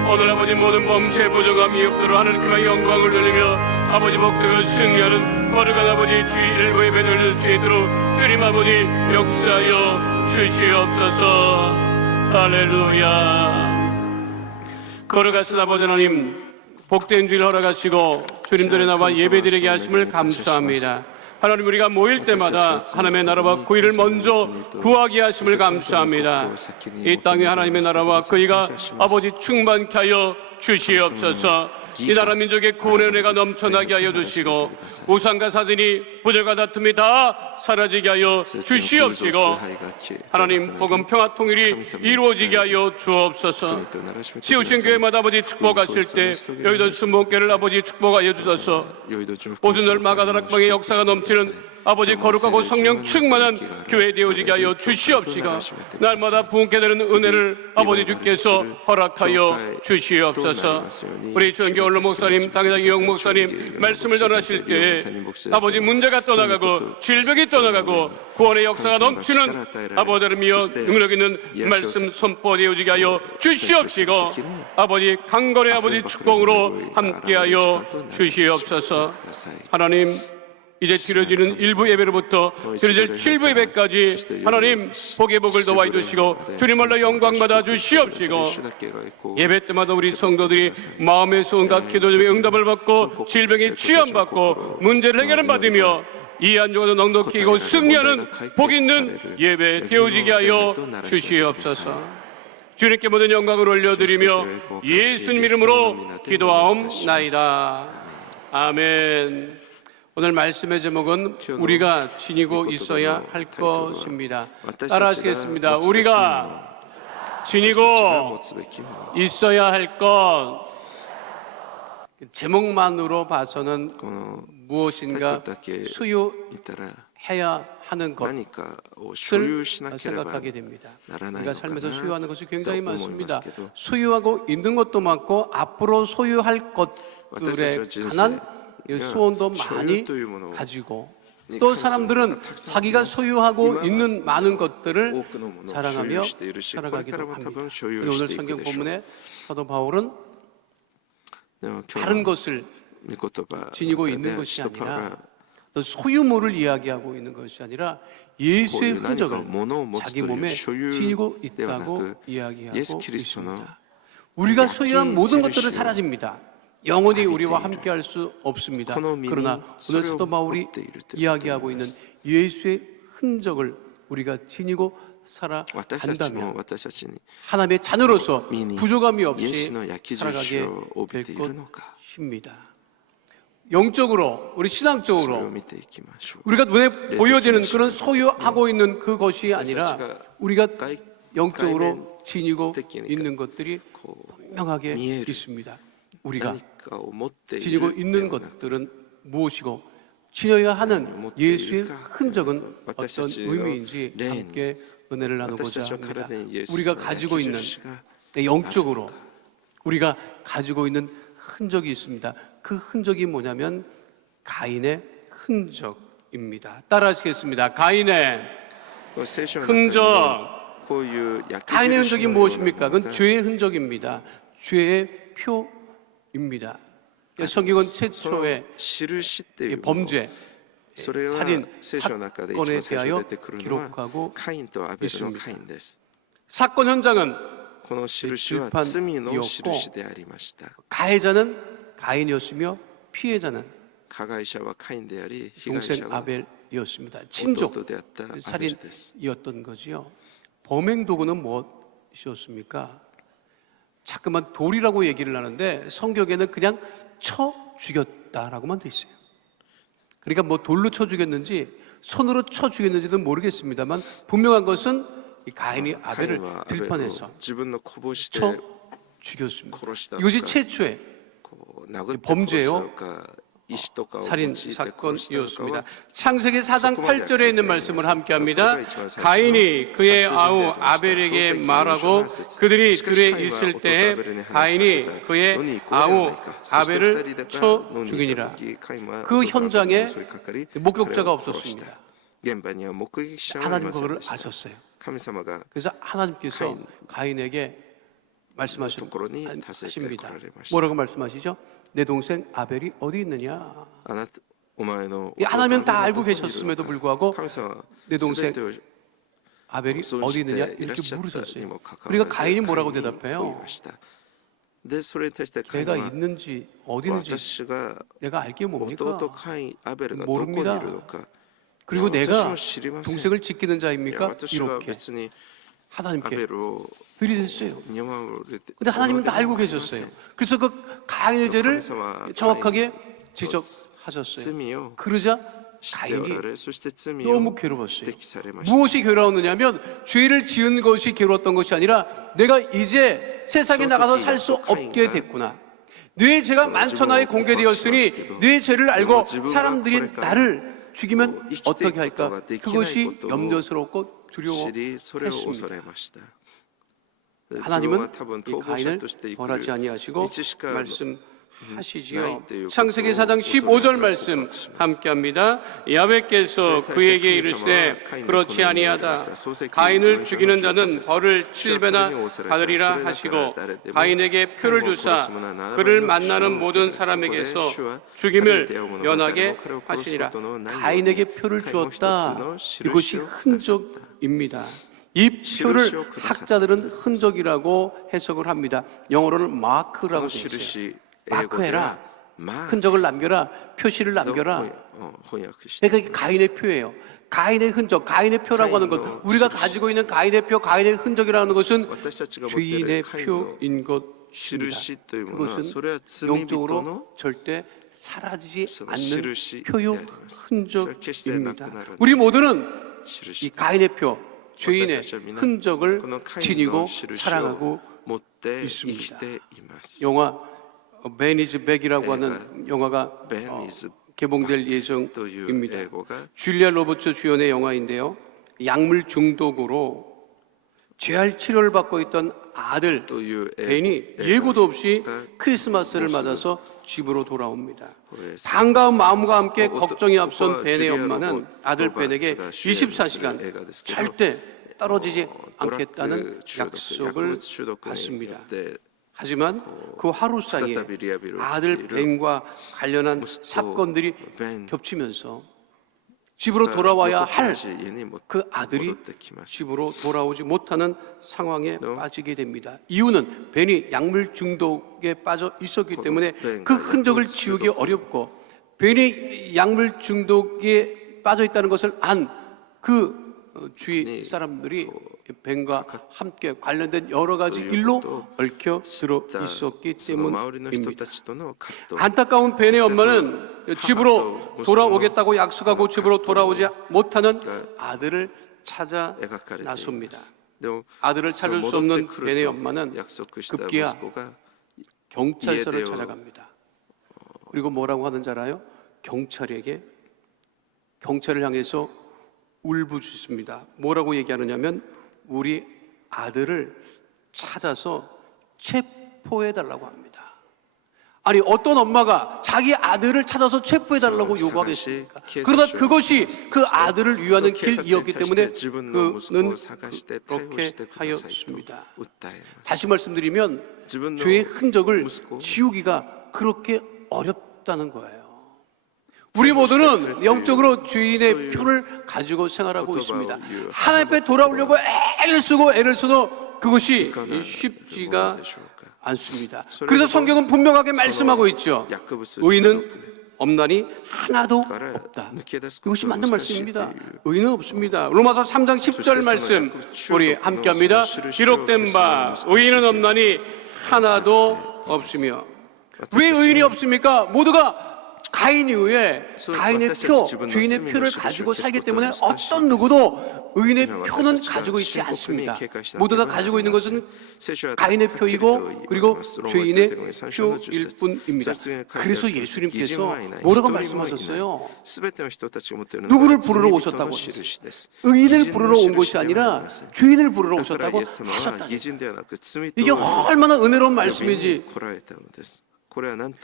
오늘 아버지 모든 범죄 부정함이 없도록 하나님께 영광을 돌리며 아버지 복되고 승리하는 거룩한 아버지 주의 1부 예배 드릴 수 있도록 주님 아버지 역사하여 주시옵소서. 할렐루야. 거룩하신 아버지 하나님 복된 주일 허락하시고 주님들의 나와 예배드리게 하심을 감사합니다. 하나님 우리가 모일 때마다 하나님의 나라와 그 일을 먼저 구하게 하심을 감사합니다. 이 땅에 하나님의 나라와 그이가 아버지 충만케 하여 주시옵소서. 이 나라 민족의 구원의 은혜가 넘쳐나게 하여 주시고 우상과 사진이 부정과 다툼이 다 사라지게 하여 주시옵시고 하나님 복음 평화 통일이 이루어지게 하여 주옵소서. 지으신 교회마다 아버지 축복하실 때 여의도 순복교를 아버지 축복하여 주셔서 오순절 마가다락방의 역사가 넘치는 아버지 거룩하고 성령 충만한 교회 되어지게 하여 주시옵시고 날마다 부흥케 되는 은혜를 아버지 주께서 허락하여 주시옵소서. 우리 주영기 원로 목사님, 당회장 이영 목사님 말씀을 전하실 때에 아버지 문제가 떠나가고 질병이 떠나가고 구원의 역사가 넘치는 아버지름이여 능력 있는 말씀 선포되어지게 하여 주시옵시고 아버지 강건의 아버지 축복으로 함께하여 주시옵소서. 하나님 이제 드려지는 1부 예배로부터 드려질 7부 예배까지 하나님 복의 복을 더하여 주시고 주님말로 영광 받아 주시옵시고 예배 때마다 우리 성도들이 마음에서 온갖 기도의 응답을 받고 질병이 취함받고 문제를 해결을 받으며 이 한 주간도 넉넉히 이고 승리하는 복 있는 예배 되어지게 하여 주시옵소서. 주님께 모든 영광을 올려드리며 예수님 이름으로 기도하옵나이다. 아멘. 오늘 말씀의 제목은 우리가 지니고 있어야 할 것입니다. 따라하시겠습니다. 우리가 지니고 있어야 할 것. 제목만으로 봐서는 무엇인가 소유해야 하는 것을 생각하게 됩니다. 우리가 삶에서 소유하는 것이 굉장히 많습니다. 소유하고 있는 것도 많고 앞으로 소유할 것들에 관한 소원도 많이 가지고 또 사람들은 자기가 소유하고 있는 많은 것들을 多くのものを所 자랑하며 有しているし、これから 살아가기도 も多 합니다. 分所有 오늘 していく 성경 でしょう。 본문에 사도 바울은 でも今日 다른 の 것을 御言葉 지니고 で 있는 것이 使徒パウロ 아니라 が 어떤 소유물을 이야기하고 있는 것이 아니라 こう 예수의 いう何か 흔적을 物を持つと 자기 いう 몸에 所有 지니고 ではな 있다고 く、 이야기하고 예수 그리스도의 있습니다. 우리가 소유한 모든 것들은 지르시오. 사라집니다. 영원히 아비테이르. 우리와 함께할 수 없습니다. この身に 그러나 오늘 사도 それを 바울이 持っているということ 이야기하고 있는 です。 예수의 흔적을 우리가 지니고 私たちも 살아간다면 私たちに 하나님의 자녀로서 身に 부족함이 イエ 없이 スの焼き印 살아가게 を帯びてい 될 るのか、 것입니다. 영적으로 우리 それを 신앙적으로 見ていきましょう。 우리가 눈에 보여지는 그런 소유하고 있는 그것이 아니라 우리가 영적으로 지니고 있는 것들이 こう 분명하게 見える 있습니다. 우리가 何かを持ってい 지니고 る 있는 ではなく、 것들은 무엇이고 지녀야 하는 못되니까 예수의 흔적은 어떤私たちの 의미인지 霊に 함께 은혜를 私 나누고자 たちの 합니다. 体にイエス 우리가 の 가지고 焼き 있는 印が 영적으로 우리가 가지고 있는 흔적이 있습니다. 그 흔적이 뭐냐면 가인의 흔적입니다. 따라하시겠습니다. 가인의 この聖書の中に 흔적. こういう焼き 가인의 印 흔적이 のような 무엇입니까? もの 그건 が 죄의 흔적입니다. 죄의 표입니다. 성경은 その 최초의 印っていうもの 범죄, それは 살인 聖書の中で一 사건에 番最初 대하여 出てくるのは 기록하고 カインとアベルの 있습니다. カインです。 사건 현장은 この印は 질판 罪の印でありました。 가해자는 가인이었으며 피해자는 加害者はカインであり、被害 동생 者は 아벨이었습니다. 친족 弟であったアベルです。 살인이었던 거지요. 범행 도구는 무엇이었습니까? 자꾸만 돌이라고 얘기를 하는데 성경에는 그냥 쳐 죽였다라고만 돼 있어요. 그러니까 뭐 돌로 쳐 죽였는지 손으로 쳐 죽였는지는 모르겠습니다만 분명한 것은 이 가인이 カイン 아벨을 はアベルを 들판에서 自分の拳で 쳐 죽였습니다. 殺したの 이것이 か、 최초의 こう殴って殺 범죄요 したのか、石とかを用いて 살인 殺したのか 사건이었습니다. は 창세기 4장 8절에 있는 말씀을 함께합니다. 가인이 가인이 그의 사체진대로 아우 시작합니다. 아벨에게 소세기 말하고 요청하셨지. 그들이 시카시 들에 가인과 있을 어떤 때에 아벨에게 가인이 하나씩 그의 너니 이거 아우 해야하니까. 아벨을 소스테리다가 쳐 너니 죽이니라. 이따 가인과 그 어떤 현장에 아벨의 소위 가까리 목격자가 그를 없었습니다. 殺した。現場には目撃者は 하나님 いません 그거를 でした。 아셨어요. 神様が 그래서 하나님께서 가인. 가인에게 말씀하십니다. ところに達成して来られました。 뭐라고 말씀하시죠? 내 동생 아벨이 어디 있느냐? あなたお前の 하나님은 다 알고 弟がどこにいるのか 계셨음에도 불구하고 神様は 내 동생 全てを 아벨이 存 어디 じて 있느냐 いらっ 이렇게 しゃったに 물으셨어요. もかかわ 우리가 らず 가인이 뭐라고 カインに問い 대답해요? ましたでそれに対してカイン 걔가 は 있는지 어디 있는지 私が 내가 알게 뭡니까? 弟カインアベルがどこにいるのか 그리고 いや 내가 私も知りません 동생을 지키는 いや 자입니까? 私は 이렇게 別にア 하나님께 ベルを 들이댔어요. 見守れて 근데 하나님은 다 알고 守れても 계셨어요. 그래서 그 가인의 죄를 정확하게 지적하셨어요. 罪を 그러자 知ってお 가인이 られそして罪 너무 を 괴로웠어요. 指摘されました 무엇이 괴로웠느냐면 죄를 지은 것이 괴로웠던 것이 아니라 내가 이제 세상에 나가서 살 수 없게 됐구나. 내 죄가 만천하에 공개되었으니 내 죄를 알고 사람들이 나를 죽이면 어떻게 할까? 그것이 염려스럽고 知りそれを恐 두려워했습니다. れました 하나님은 自分は多分 이 逃亡者 가인을 として生き 벌하지 る 아니하시고 道しか 말씀하시지요. 창세기 4장 15절 말씀 함께합니다. 야훼께서 그에게 이르시되 그렇지 아니하다. 가인을 죽이는 자는 벌을 7배나 받으리라 하시고 가인에게 표를 주사 그를 만나는 모든 사람에게서 죽임을 면하게 하시니라. 가인에게 표를 주었다. 이것이 흔적입니다. 이 표를 학자들은 흔적이라고 해석을 합니다. 영어로는 마크라고 되어 있어요. 마크해라. 흔적을 남겨라. 표시를 남겨라. 그러니까 이게 가인의 표예요. 가인의 흔적, 가인의 표라고 하는 것, 우리가 가지고 있는 가인의 표, 가인의 흔적이라는 것은 죄인의 표인 것입니다. 그것은 영적으로 절대 사라지지 않는 표요, 흔적입니다. 우리 모두는 이 가인의 표, 죄인의 흔적을 지니고 살아가고 있습니다. 영화 Man is Back이라고 하는 영화가 개봉될 예정입니다. 줄리아 로버츠 주연의 영화인데요. 약물 중독으로 재활 치료를 받고 있던 아들 벤이 예고도 없이 크리스마스를 맞아서 집으로 돌아옵니다. 반가운 마음과 함께 걱정이 앞선 벤의 엄마는 아들 벤에게 24시간 절대 떨어지지 않겠다는 약속을 받습니다. 하지만 그 하루 사이에 아들 벤과 관련한 사건들이 겹치면서 집으로 돌아와야 할 그 아들이 집으로 돌아오지 못하는 상황에 빠지게 됩니다. 이유는 벤이 약물 중독에 빠져 있었기 때문에 그 흔적을 지우기 어렵고 벤이 약물 중독에 빠져 있다는 것을 안 그 주위 사람들이 벤과 함께 관련된 여러 가지 일로 얽혀 들어 있었기 때문입니다. 안타까운 벤의 엄마는 집으로 돌아오겠다고 약속하고 집으로 돌아오지 못하는 아들을 찾아 나섭니다. 아들을 찾을 수 없는 벤의 엄마는 급기야 경찰서를 찾아갑니다. 그리고 뭐라고 하는지 알아요? 경찰을 향해서 울부짖습니다. 뭐라고 얘기하느냐면 우리 아들을 찾아서 체포해달라고 합니다. 아니 어떤 엄마가 자기 아들을 찾아서 체포해달라고 요구하겠습니까? 그러나 그것이 그 아들을 위하는 길이었기 때문에 그는 그렇게 하였습니다. 다시 말씀드리면 죄의 흔적을 지우기가 그렇게 어렵다는 거예요. 우리 모두는 영적으로 죄인의 표를 가지고 생활하고 있습니다. 하나님 앞에 돌아오려고 애를 써도 그것이 쉽지가 않습니다. 그래서 성경은 분명하게 말씀하고 있죠. 의인은 없나니 하나도 없다. 이것이 맞는 말씀입니다. 의인은 없습니다. 로마서 3장 10절 말씀 우리 함께합니다. 기록된 바 의인은 없나니 하나도 없으며. 왜 의인이 없습니까? 모두가 가인 이후에 가인의 표, 죄인의 표를 가지고 살기 때문에 어떤 누구도 의인의 표는 가지고 있지 않습니다. 모두가 가지고 있는 것은 가인의 표이고 그리고 죄인의 표일 뿐입니다. 그래서 예수님께서 뭐라고 말씀하셨어요? 누구를 부르러 오셨다고 하셨어요? 의인을 부르러 온 것이 아니라 죄인을 부르러 오셨다고 하셨다. 이게 얼마나 은혜로운 말씀인지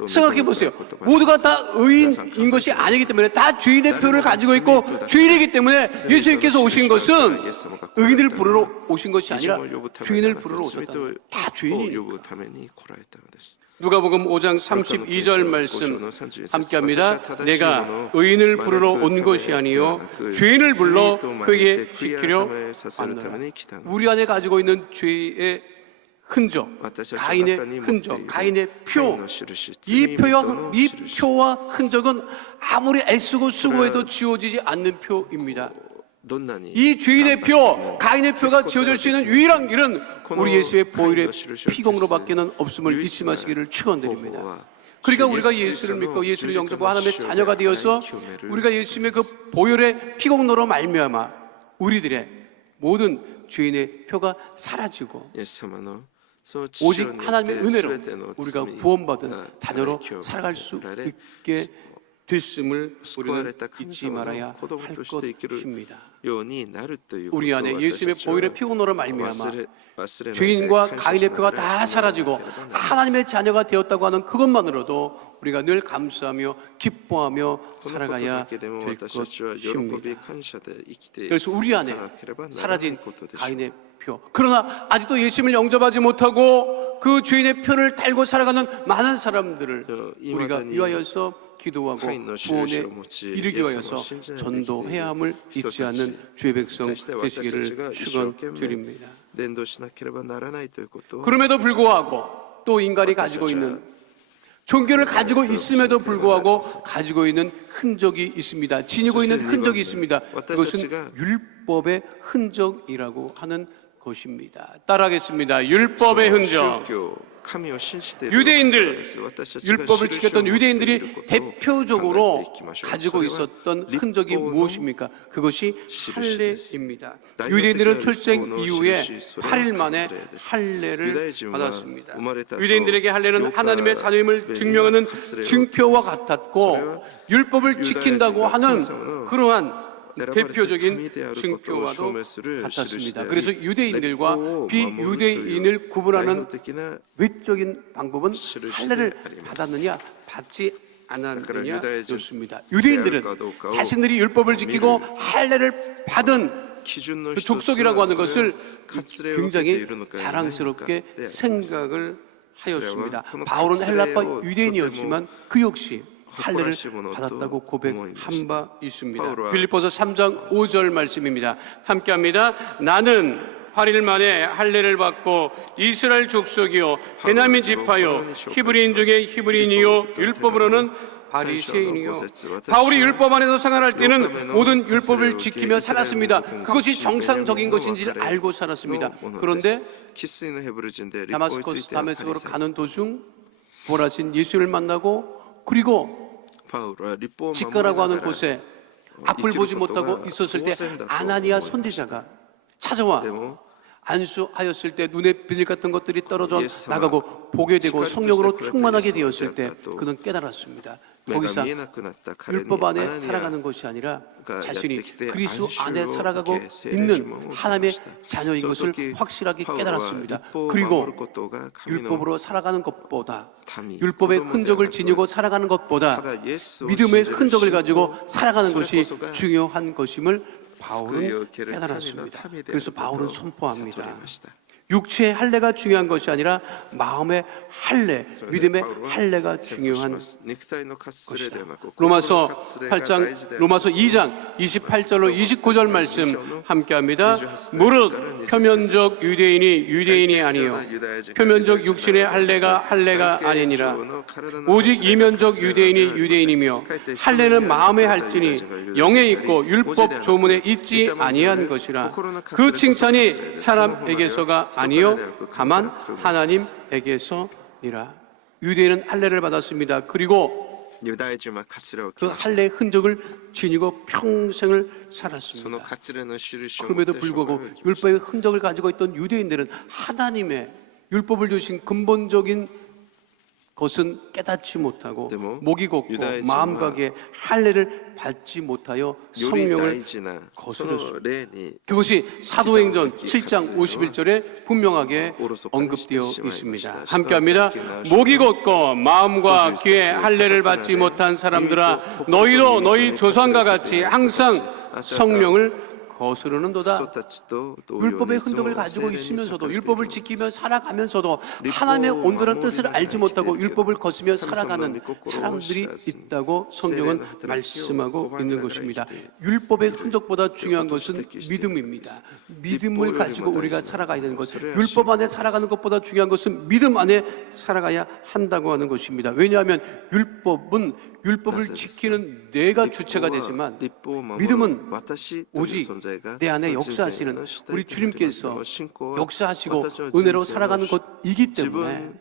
생각해 보세요. 모두가 다 의인인 것이 아니기 때문에 다 죄인의 표를 가지고 있고 죄인이기 때문에 예수님께서 오신 것은 의인을 부르러 오신 것이 아니라 죄인을 부르러 오셨다. 다 죄인이니까. 누가복음 5장 32절 말씀 함께합니다. 내가 의인을 부르러 온 것이 아니요 죄인을 불러 회개시키려 왔노라. 우리 안에 가지고 있는 죄의 흔적, 가인의 흔적, 가인의 표, 이 표와 흔적은 아무리 애쓰고 수고해도 지워지지 않는 표입니다. 이 죄인의 표, 가인의 표가 지워질 수 있는 유일한 길은 우리 예수의 보혈의 피공로밖에는 없음을 잊지 마시기를 축원드립니다. 그러니까 우리가 예수를 믿고 예수를 영접하고 하나님의 자녀가 되어서 우리가 예수님의 그 보혈의 피공로로 말미암아 우리들의 모든 죄인의 표가 사라지고 오직 하나님의 은혜로 우리가 구원받은 자녀로 살아갈 수 있게 됐음을 우리는 잊지 말아야 할 것입니다. 우리 안에 예수님의 보혈의 피공로로 말미암아 죄인과 가인의 표가 다 사라지고 하나님의 자녀가 되었다고 하는 그것만으로도 우리가 늘 감사하며 기뻐하며 살아가야 될 것입니다. 그래서 우리 안에 사라진 가인의 표, 그러나 아직도 예수님을 영접하지 못하고 그 죄인의 표를 달고 살아가는 많은 사람들을 우리가 위하여서 기도하고 구원에 이르기 위하여서 전도해야 함을 잊지 않는 주의 백성 되시기를 축원드립니다. 그럼에도 불구하고 또 인간이 가지고 있는 종교를 가지고 있음에도 불구하고 가지고 있는 흔적이 있습니다. 지니고 있는 흔적이 있습니다. 그것은 율법의 흔적이라고 하는 것입니다. 따라하겠습니다. 율법의 흔적. 유대인들, 율법을 지켰던 유대인들이 대표적으로 가지고 있었던 흔적이 무엇입니까? 그것이 할례입니다. 유대인들은 출생 이후에 8일 만에 할례를 받았습니다. 유대인들에게 할례는 하나님의 자녀임을 증명하는 증표와 같았고 율법을 지킨다고 하는 그러한 대표적인 증표와도 같았습니다. 그래서 유대인들과 비유대인을 구분하는 외적인 방법은 할례를 받았느냐 받지 않았느냐 유다인은 좋습니다. 유대인들은 자신들이 율법을 지키고 할례를 받은 그 족속이라고 하는 것을 굉장히 자랑스럽게 생각을 하였습니다. 바울은 헬라파 유대인이었지만 그 역시 할례를 받았다고 고백한 바 있습니다. 빌립보서 3장 5절 말씀입니다. 함께합니다. 나는 8일 만에 할례를 받고 이스라엘 족속이요 베냐민 지파요 히브리인 중에 히브리인이요 율법으로는 바리새인이요. 바울이 율법 안에서 생활할 때는 모든 율법을 지키며 살았습니다. 그것이 정상적인 것인지 알고 살았습니다. 그런데 다마스커스 다메섹으로 가는 도중 부활하신 예수를 만나고 그리고 직가라고 하는 곳에 앞을 보지 못하고 있었을 때 아나니아 선지자가 찾아와 안수하였을 때 눈에 비늘 같은 것들이 떨어져 나가고 보게 되고 성령으로 충만하게 되었을 때 그는 깨달았습니다. 더 이상 율법 안에 살아가는 것이 아니라 자신이 그리스도 안에 살아가고 있는 하나님의 자녀인 것을 확실하게 깨달았습니다. 그리고 율법으로 살아가는 것보다 율법의 흔적을 지니고 살아가는 것보다 믿음의 흔적을 가지고 살아가는 것이 중요한 것임을 바울은 깨달았습니다. 그래서 바울은 선포합니다. 육체의 할례가 중요한 것이 아니라 마음의 할례, 믿음의 할례가 중요한 것이다. 로마서 2장 28절로 29절 말씀 함께합니다. 무릇 표면적 유대인이 유대인이 아니요 표면적 육신의 할례가 아니니라. 오직 이면적 유대인이 유대인이며 할례는 마음에 할지니 영에 있고 율법 조문에 있지 아니한 것이라. 그 칭찬이 사람에게서가 아니요 다만 하나님에게서니라. 유대인은 할례를 받았습니다. 그리고 그 할례의 흔적을 지니고 평생을 살았습니다. 그럼에도 불구하고 율법의 흔적을 가지고 있던 유대인들은 하나님의 율법을 주신 근본적인 것은 깨닫지 못하고 목이 곱고 마음 가게 할례를 받지 못하여 성령을 거스렸습니다. 그것이 사도행전 7장 51절에 분명하게 언급되어 있습니다. 함께합니다. 목이 곧고 마음과 귀에 할례를 받지 못한 사람들아 너희도 너희 조상과 같이 항상 성령을 거스르는도다. 율법의 흔적을 가지고 있으면서도 율법을 지키며 살아가면서도 하나님의 온전한 뜻을 알지 못하고 율법을 거스며 살아가는 사람들이 있다고 성경은 말씀하고 있는 것입니다. 율법의 흔적보다 중요한 것은 믿음입니다. 믿음을 가지고 우리가 살아가야 되는 것, 율법 안에 살아가는 것보다 중요한 것은 믿음 안에 살아가야 한다고 하는 것입니다. 왜냐하면 율법은 율법을 지키는 내가 주체가 되지만 믿음은 오직 내 안에 역사하시는 우리 주님께서 역사하시고 은혜로 살아가는 것이기 때문에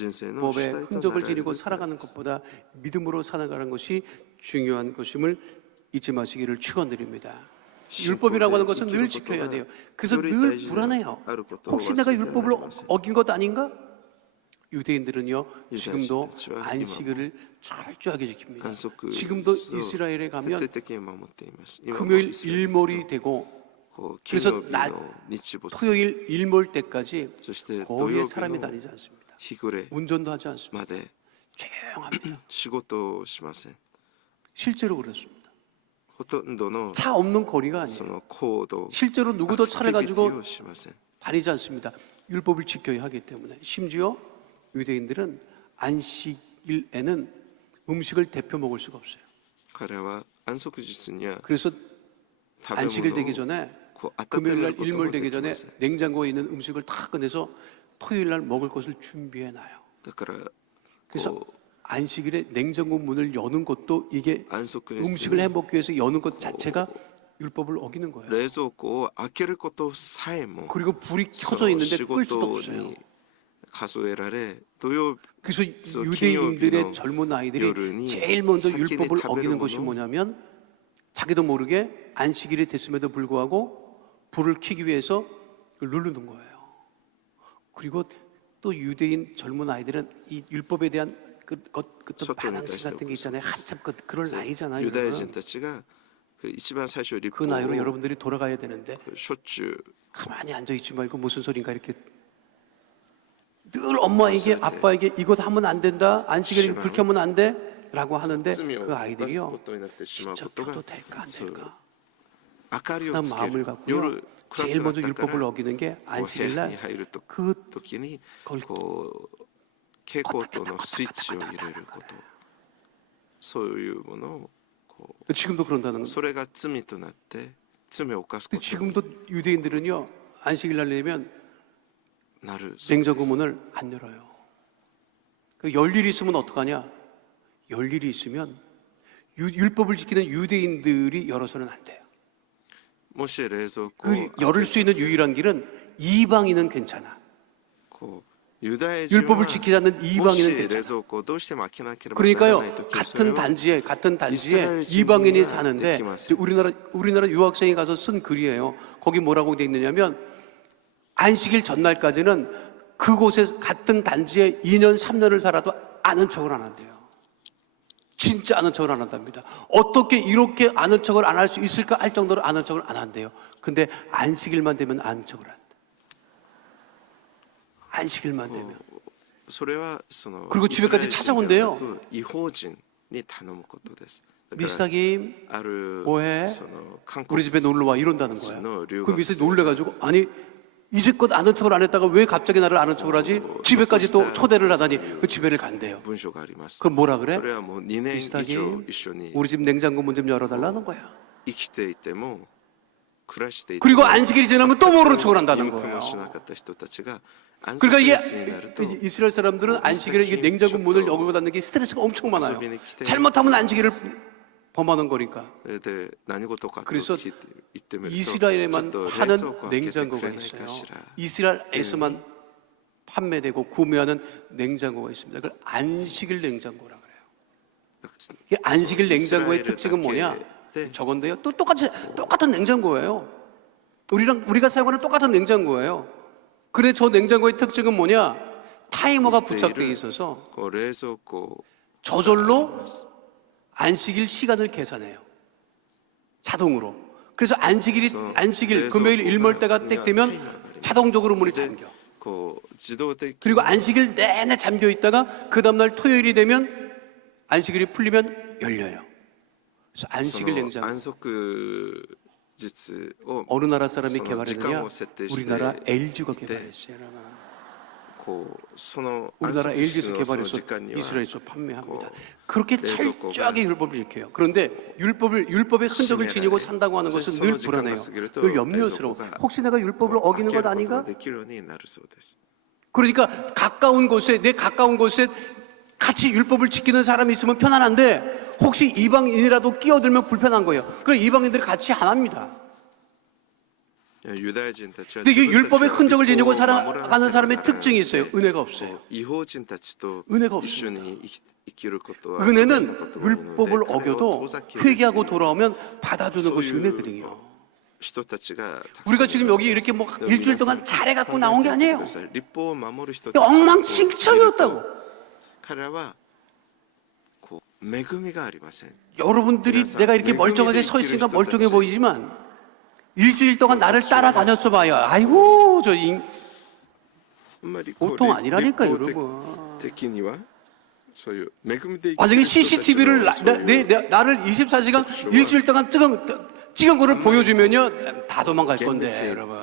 율법의 흔적을 지니고 살아가는 것보다 믿음으로 살아가는 것이 중요한 것임을 잊지 마시기를 축원드립니다. 율법이라고 하는 것은 늘 지켜야 돼요. 그래서 늘 불안해요. 혹시 내가 율법을 어긴 것 아닌가? 유대인들은요 지금도 안식일을 철저하게 지킵니다. 지금도 이스라엘에 가면 금요일 일몰이 되고 그래서 토요일 일몰 때까지 거리에 사람이 다니지 않습니다. 운전도 하지 않습니다. 조용합니다. 실제로 그렇습니다. 차 없는 거리가 아니에요. 실제로 누구도 차를 가지고 다니지 않습니다. 율법을 지켜야 하기 때문에. 심지어 유대인들은 안식일에는 음식을 데펴 먹을 수가 없어요. 그래서 안식일 되기 전에 금요일날 일몰 되기 전에 냉장고에 있는 음식을 다 꺼내서 토요일날 먹을 것을 준비해 놔요. 그래서 안식일에 냉장고 문을 여는 것도 이게 음식을 해 먹기 위해서 여는 것 자체가 율법을 어기는 거예요. 그리고 불이 켜져 있는데 끌 수도 없어요. 그래서 유대인들의 젊은 아이들이 제일 먼저 율법을 어기는 것이 뭐냐면 자기도 모르게 안식일이 됐음에도 불구하고 불을 켜기 위해서 누르는 거예요. 그리고 또 유대인 젊은 아이들은 이 율법에 대한 그 반항심 같은 게 있잖아요. 한참 그럴 나이잖아요. 그 나이로 여러분들이 돌아가야 되는데 가만히 앉아있지 말고 무슨 소린가 이렇게 늘 엄마에게 맞아요. 아빠에게 이것 하면 안 된다, 안식일을 심한 그렇게 하면 안 돼 라고 하는데 罪を 그 犯す 아이들이요 ことになってしまう 진짜 ことが 펴도 될까 안 そう 될까 明かりを 난 つけ 마음을 る 갖고요 夜暗 제일 くな 먼저 ったか 율법을 ら 어기는 게 こう部屋に 안식일날 入ると 그 時に 그걸 こう蛍光灯のスイッチを入れることそういうものをこ 지금도 그런다는 う 거죠. それが罪となって罪を犯すことに 지금도 유대인들은요 안식일날 되면 なるそうで 냉장고 す 문을 안 열어요. 그 열일이 있으면 어떡하냐? 열일이 있으면 율법을 지키는 유대인들이 열어서는 안 돼요. もし冷蔵庫 그 を 열을 수 있는 유일한 길은 이방인은 괜찮아. こうユダヤ人は 율법을 지키지 않는 もし 이방인은 冷 괜찮아. 蔵庫をどうしても開けなければなら 그러니까요 ない時それ 같은 は 단지에 이스라엘 이방인이 신분이 사는데 느끼마세요. 이제 우리나라 유학생이 가서 쓴 글이에요. 거기 뭐라고 돼 있느냐면 안식일 전날까지는 그곳에 같은 단지에 2년 3년을 살아도 아는 척을 안 한대요. 진짜 아는 척을 안 한답니다. 어떻게 이렇게 아는 척을 안 할 수 있을까 할 정도로 아는 척을 안 한대요. 근데 안식일만 되면 아는 척을 한다. 안식일만 되면. それはその 그리고 집에까지 찾아온대요. 違法人に頼むことです。だから 미스탁임 ある 뭐해? その韓 우리 国 집에 놀러 와 이런다는 거야. の留 그 学 미스 生 놀래가지고 아니 이제껏 아는 척을 안 했다가 왜 갑자기 나를 아는 척을 하지? 집에까지 또 초대를 하다니 그 집에를 간대요. 文書があります。 그럼 뭐라 그래? それはもう2年以上 미스탁임 一緒に 우리 집 냉장고 문 좀 열어달라는 거야. 生きていても暮らしていて 그리고 안식일이 지나면 또 모르는 척을 한다는 入国 거예요. もしなかった人たちが安 그러니까 息 이게 日になると 이스라엘 사람들은 안식일에 이게 냉장고 문을 열고 닫는 게 스트레스가 엄청 많아요. 잘못하면 안식일을 범하는 거니까. で何事かと 그래서 聞いて言ってみると 이스라엘에만 ちょっと冷 파는 蔵庫開けてく 냉장고가 れない 있어요. かしら 이스라엘에서만 판매되고 구매하는 냉장고가 있습니다. 그걸 안식일 냉장고라 그래요. 이 안식일 냉장고의 특징은 뭐냐? 저건데요. 또 똑같은 냉장고예요. 우리가 사용하는 똑같은 냉장고예요. 그런데 저 냉장고의 특징은 뭐냐? 타이머가 부착되어 있어서 こう冷蔵庫 저절로 안식일 시간을 계산해요. 자동으로. 그래서 안식일 금요일 일몰 때가 딱 되면 자동적으로 문이 잠겨. こう自動的に 그리고 안식일 내내 잠겨 있다가 그 다음날 토요일이 되면 안식일이 풀리면 열려요. 그래서 そ 안식일 の 냉장고. 安息日を 어느 나라 사람이 その時間 개발했느냐? を設定して 우리나라 い LG가 て 개발했어요. 여러분. こうその 우리나라 安息日 LG에서 のその 개발해서 時間には 이스라엘에서 판매합니다. 그 그렇게冷蔵庫が 철저하게 율법을 지켜요. 그런데 율법의 흔적을 지니고 산다고 하는 것은 늘 불안해요. 늘 염려스러워. 혹시 내가 율법을 어기는 것 開けることが 아닌가? できるようになるそうです。 그러니까 내 가까운 곳에 같이 율법을 지키는 사람이 있으면 편안한데 혹시 이방인이라도 끼어들면 불편한 거예요. 그래서 이방인들이 같이 안 합니다. ユダヤ人たちは 근데 이게 自分たち 율법의 が 흔적을 지니고 立法を守らなければ 살아가는 사람의 ならない 특징이 있어요. 은혜가 없어요. 違法人たちと 은혜가 一緒 없습니다. に生きることは 은혜는 不可能なことが多いので 율법을 彼を 어겨도 遠ざける 회개하고 돌아오면 받아주는 것이 소유- 은혜거든요. 人たちがたくさん 우리가 지금 여기 이렇게 뭐 일주일 동안 잘해갖고 나온 게 아니에요. 立法を守る人たち 엉망진창이었다고. 彼らはこう恵みがありません。 여러분들이 내가 이렇게 멀쩡하게 서 있으니까 멀쩡해 보이지만 일주일 동안 나를 따라다녔어 봐요. 아이고 저 あんまりこう 보통 아니라니까 立法 여러분. 的にはそういう恵みで生きて 만약에 る人たちの CCTV를 そういう 나를 24시간 일주일 동안 찍은 거를 보여주면요 다 도망갈 건데 겐세. 여러분.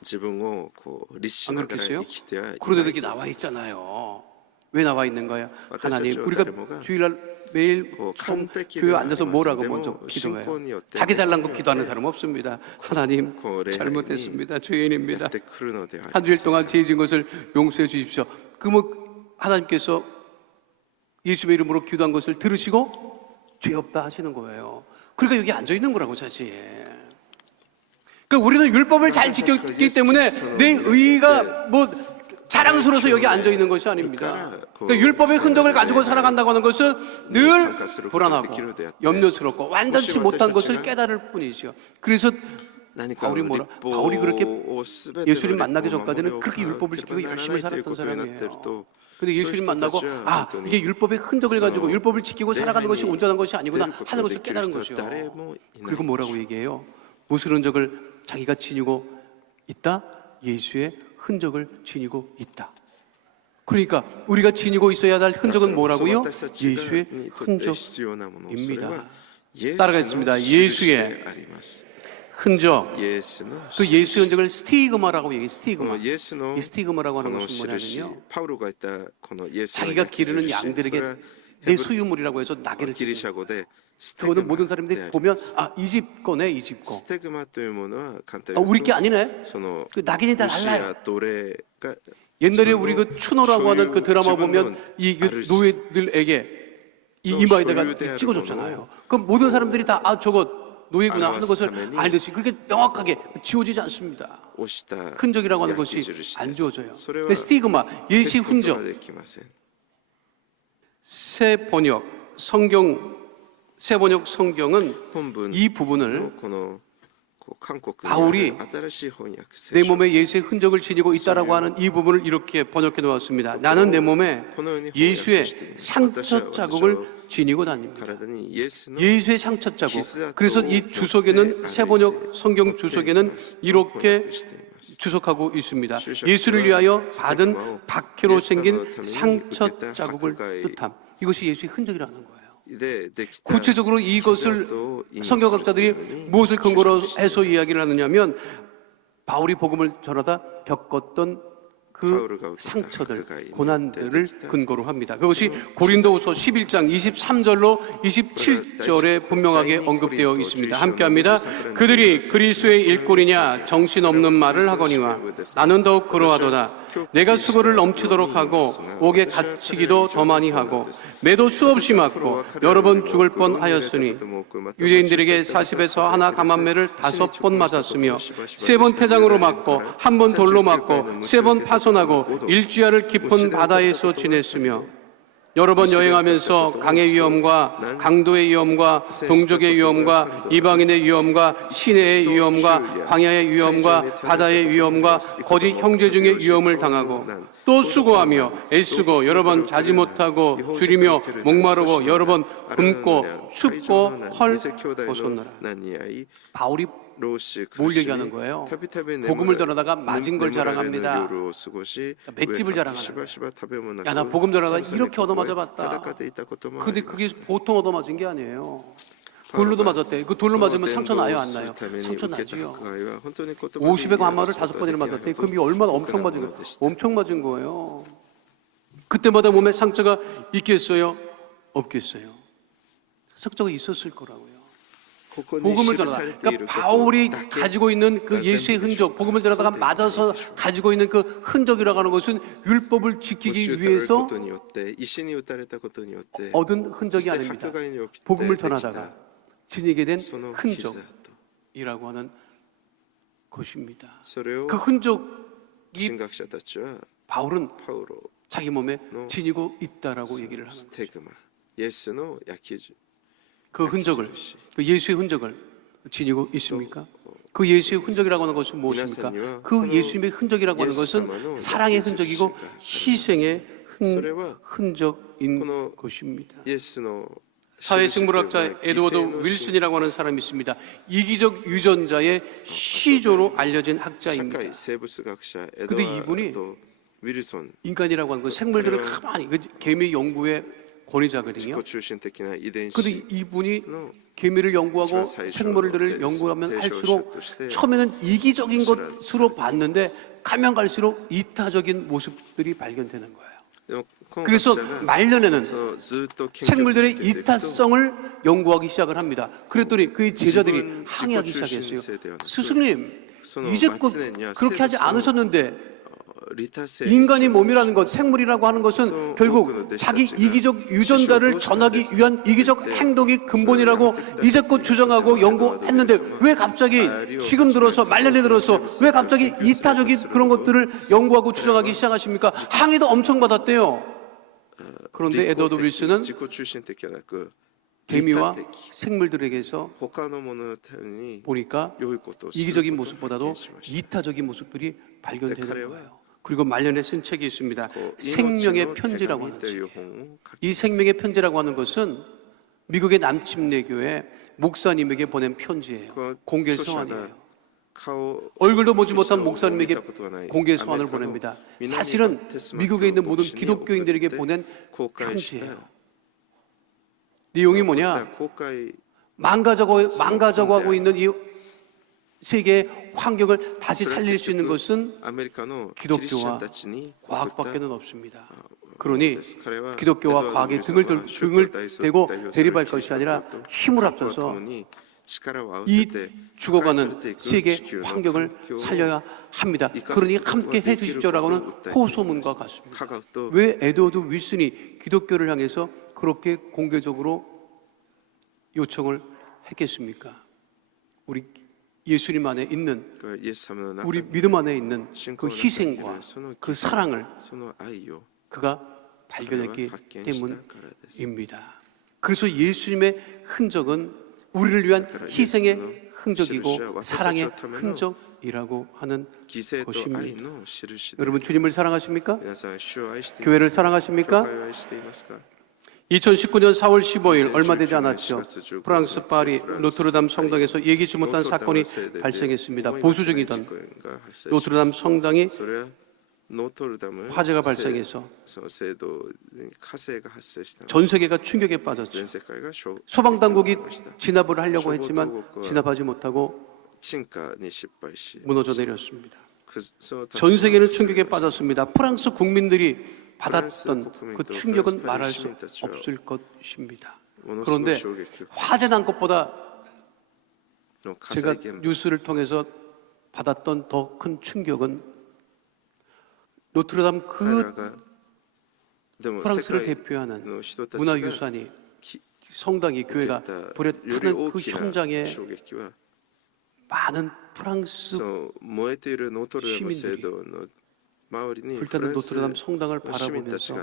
自分をこう律し 안 ながら 그렇겠어요? 生きてはいない 그런데도 이렇게 나와 있잖아요. 왜 나와 있는 거야? 하나님,私たちは 우리가 誰もが 주일날 매일 뭐 처음 완벽히 교회 앉아서 뭐라고 되는 먼저 데모 기도해요. 신권이 어때? 자기 잘난 거 기도하는 사람 없습니다. 하나님, 그 잘못했습니다. や 죄인입니다. ってくるのであり 한 ま 주일 す。 동안 죄 지은 것을 용서해 주십시오. 그러면 하나님께서 예수의 이름으로 기도한 것을 들으시고 죄 없다 하시는 거예요. 그러니까 여기 앉아 있는 거라고 사실. 그러니까 우리는 율법을 잘 지켰기 때문에 내 의의가 뭐 자랑스러워서 여기 앉아 있는 것이 아닙니다. 그러니까 율법의 흔적을 가지고 살아간다고 하는 것은 늘 불안하고 염려스럽고 완전치 못한 것을 깨달을 뿐이죠. 그래서 何かの 바울이 뭐라? 立法 바울이 그렇게 を全ての 예수님 立法を 만나기 守 전까지는 ろう 그렇게 か 율법을 けれ 지키고 ばなら 열심히 ないという 살았던 ことになっている 사람이에요. と 근데 そういう 예수님 人た 만나고 ちは 아 本当に 이게 율법의 흔적을 가지고 율법을 지키고 살아가는 것이 온전한 것이 出 아니구나 ること 하는 が 것을 できる 깨달은 人は 것이요. 誰もいない 그리고 뭐라고 얘기해요? 무슨 흔적을 자기가 지니고 있다? 예수의 흔적을 지니고 있다. 그러니까 우리가 지니고 있어야 할 흔적은 뭐라고요? 예수의 흔적입니다. 따라가겠습니다. 예수의 흔적. 그 예수의 흔적을 스티그마라고 얘기해요. 스티그마. 이 스티그마라고 하는 것은 뭐냐면요, 자기가 기르는 양들에게 내 소유물이라고 해서 낙인을 찍는 거예요. 그거는 모든 사람들이 보면 이 집 거네, 이 집 거. 우리 게 아니네. 그 낙인이 다 달라요. 옛날에 우리 그 추노라고 하는 그 드라마 보면 이 노예들에게 이 이마에다가 찍어줬잖아요. 그럼 모든 사람들이 다 저거 노예구나 하는 것을 알듯이 그렇게 명확하게 지워지지 않습니다. 흔적이라고 하는 것이 안 지워져요. 스티그마, 예시 흔적. 새 번역 성경은 이 부분을 바울이 내 몸에 예수의 흔적을 지니고 있다라고 하는 이 부분을 이렇게 번역해 놓았습니다. 나는 내 몸에 예수의 상처 자국을 지니고 다닙니다. 예수의 상처 자국. 그래서 이 주석에는 새번역 성경 주석에는 이렇게 주석하고 있습니다. 예수를 위하여 받은 박해로 생긴 상처 자국을 뜻함. 이것이 예수의 흔적이라는 거예요. 구체적으로 이것을 성경학자들이 무엇을 근거로 해서 이야기를 하느냐면 바울이 복음을 전하다 겪었던 그 상처들, 고난들을 근거로 합니다. 그것이 고린도후서 11장 23절로 27절에 분명하게 언급되어 있습니다. 함께합니다. 그들이 그리스도의 일꾼이냐 정신없는 말을 하거니와 나는 더욱 그러하도다. 내가 수고를 넘치도록 하고 옥에 갇히기도 더 많이 하고 매도 수없이 맞고 여러 번 죽을 뻔하였으니 유대인들에게 40에서 하나 감한매를 5번 맞았으며 3번 태장으로 맞고 1번 돌로 맞고 3번 파손하고 일주야를 깊은 바다에서 지냈으며 여러 번 여행하면서 강의 위험과 강도의 위험과 동족의 위험과 이방인의 위험과 시내의 위험과 광야의 위험과 바다의 위험과 거짓 형제 중의 위험을 당하고 또 수고하며 애쓰고 여러 번 자지 못하고 줄이며 목마르고 여러 번 굶고 춥고 헐 벗었노라. 바울이 뭘 얘기하는 거예요? 복음을 전하다가 맞은 걸 자랑합니다. 맷집을 자랑하는 거예요. 야, 나 복음 전하다가 이렇게 얻어맞아봤다. 근데 그게 보통 얻어맞은 게 아니에요. 돌로도 맞았대. 그 돌로 맞으면 상처 나요, 안 나요? 상처 나지요. 50에 관마를 5번이나 맞았대. 그럼 이 얼마나 엄청 맞은 거예요? 엄청 맞은 거예요. 그때마다 몸에 상처가 있겠어요? 없겠어요? 상처가 있었을 거라고요. 복음을 전하다. 그러니까 바울이 가지고 있는 그 예수의 흔적, 복음을 전하다가 맞아서 가지고 있는 그 흔적이라고 하는 것은 율법을 지키기 위해서 얻은 흔적이 아닙니다. 복음을 전하다가 지니게 된 흔적이라고 하는 것입니다. 그 흔적이 바울은 자기 몸에 지니고 있다라고 얘기를 합니다. 그 흔적을, 그 예수의 흔적을 지니고 있습니까? 그 예수의 흔적이라고 하는 것은 무엇입니까? 그 예수님의 흔적이라고 하는 것은 사랑의 흔적이고 희생의 흔적인 것입니다. 사회생물학자 에드워드 윌슨이라고 하는 사람이 있습니다. 이기적 유전자의 시조로 알려진 학자입니다. 근데 이분이 인간이라고 하는 그 생물들을 가만히 개미 연구의 권위자거든요. 근데 이분이 개미를 연구하고 생물들을 연구하면 할수록 처음에는 이기적인 것으로 봤는데 가면 갈수록 이타적인 모습들이 발견되는 거예요. 그래서 말년에는 생물들의 이타성을 연구하기 시작을 합니다. 그랬더니 그의 제자들이 항의하기 시작했어요. 스승님, 이제껏 그렇게 하지 않으셨는데 인간의 몸이라는 것, 생물이라고 하는 것은 결국 자기 이기적 유전자를 전하기 위한 이기적 행동이 근본이라고 이제껏 주장하고 연구했는데 왜 갑자기 지금 들어서 말년에 들어서 왜 갑자기 이타적인 그런 것들을 연구하고 주장하기 시작하십니까? 항의도 엄청 받았대요. 그런데 에드워드 윌슨은 개미와 생물들에게서 보니까 이기적인 모습보다도 이타적인 모습들이 발견되는 거예요. 그리고 말년에 쓴 책이 있습니다. 생명의 편지라고 하는 책. 이 생명의 편지라고 하는 것은 미국의 남침내교회 목사님에게 보낸 편지예요. 공개성 아니에요. 얼굴도 보지 못한 목사님에게 공개 소환을 보냅니다. 사실은 미국에 있는 모든 기독교인들에게 보낸 편지예요. 내용이 뭐냐? 망가져고 하고 있는 이 세계의 환경을 다시 살릴 수 있는 것은 기독교와 과학밖에는 없습니다. 그러니 기독교와 과학의 등을 대고 대립할 것이 아니라 힘을 합쳐서 이 죽어가는 세계 환경을 살려야 합니다. 그러니 함께 해주십시오라고는 호소문과 같습니다. 왜 에드워드 윌슨이 기독교를 향해서 그렇게 공개적으로 요청을 했겠습니까? 우리 예수님 안에 있는, 우리 믿음 안에 있는 그 희생과 그 사랑을 그가 발견했기 때문입니다. 그래서 예수님의 흔적은 우리를 위한 희생의 흔적이고 사랑의 흔적이라고 하는 것입니다. 여러분, 주님을 사랑하십니까? 교회를 사랑하십니까? 2019년 4월 15일 얼마 되지 않았죠. 프랑스 파리 노트르담 성당에서 예기치 못한 사건이 발생했습니다. 보수 중이던 노트르담 성당이 화재가 발생해서 전 세계가 충격에 빠졌죠. 소방당국이 진압을 하려고 했지만 진압하지 못하고 무너져 내렸습니다. 전 세계는 충격에 빠졌습니다. 프랑스 국민들이 받았던 그 충격은 말할 수 없을 것입니다. 그런데 화재 난 것보다 제가 뉴스를 통해서 받았던 더 큰 충격은 노트르담 그 프랑스를 대표하는 문화유산이 성당이 교회가 불에 타는 그 현장에 많은 프랑스 시민들이 불타는 노트르담 성당을 바라보면서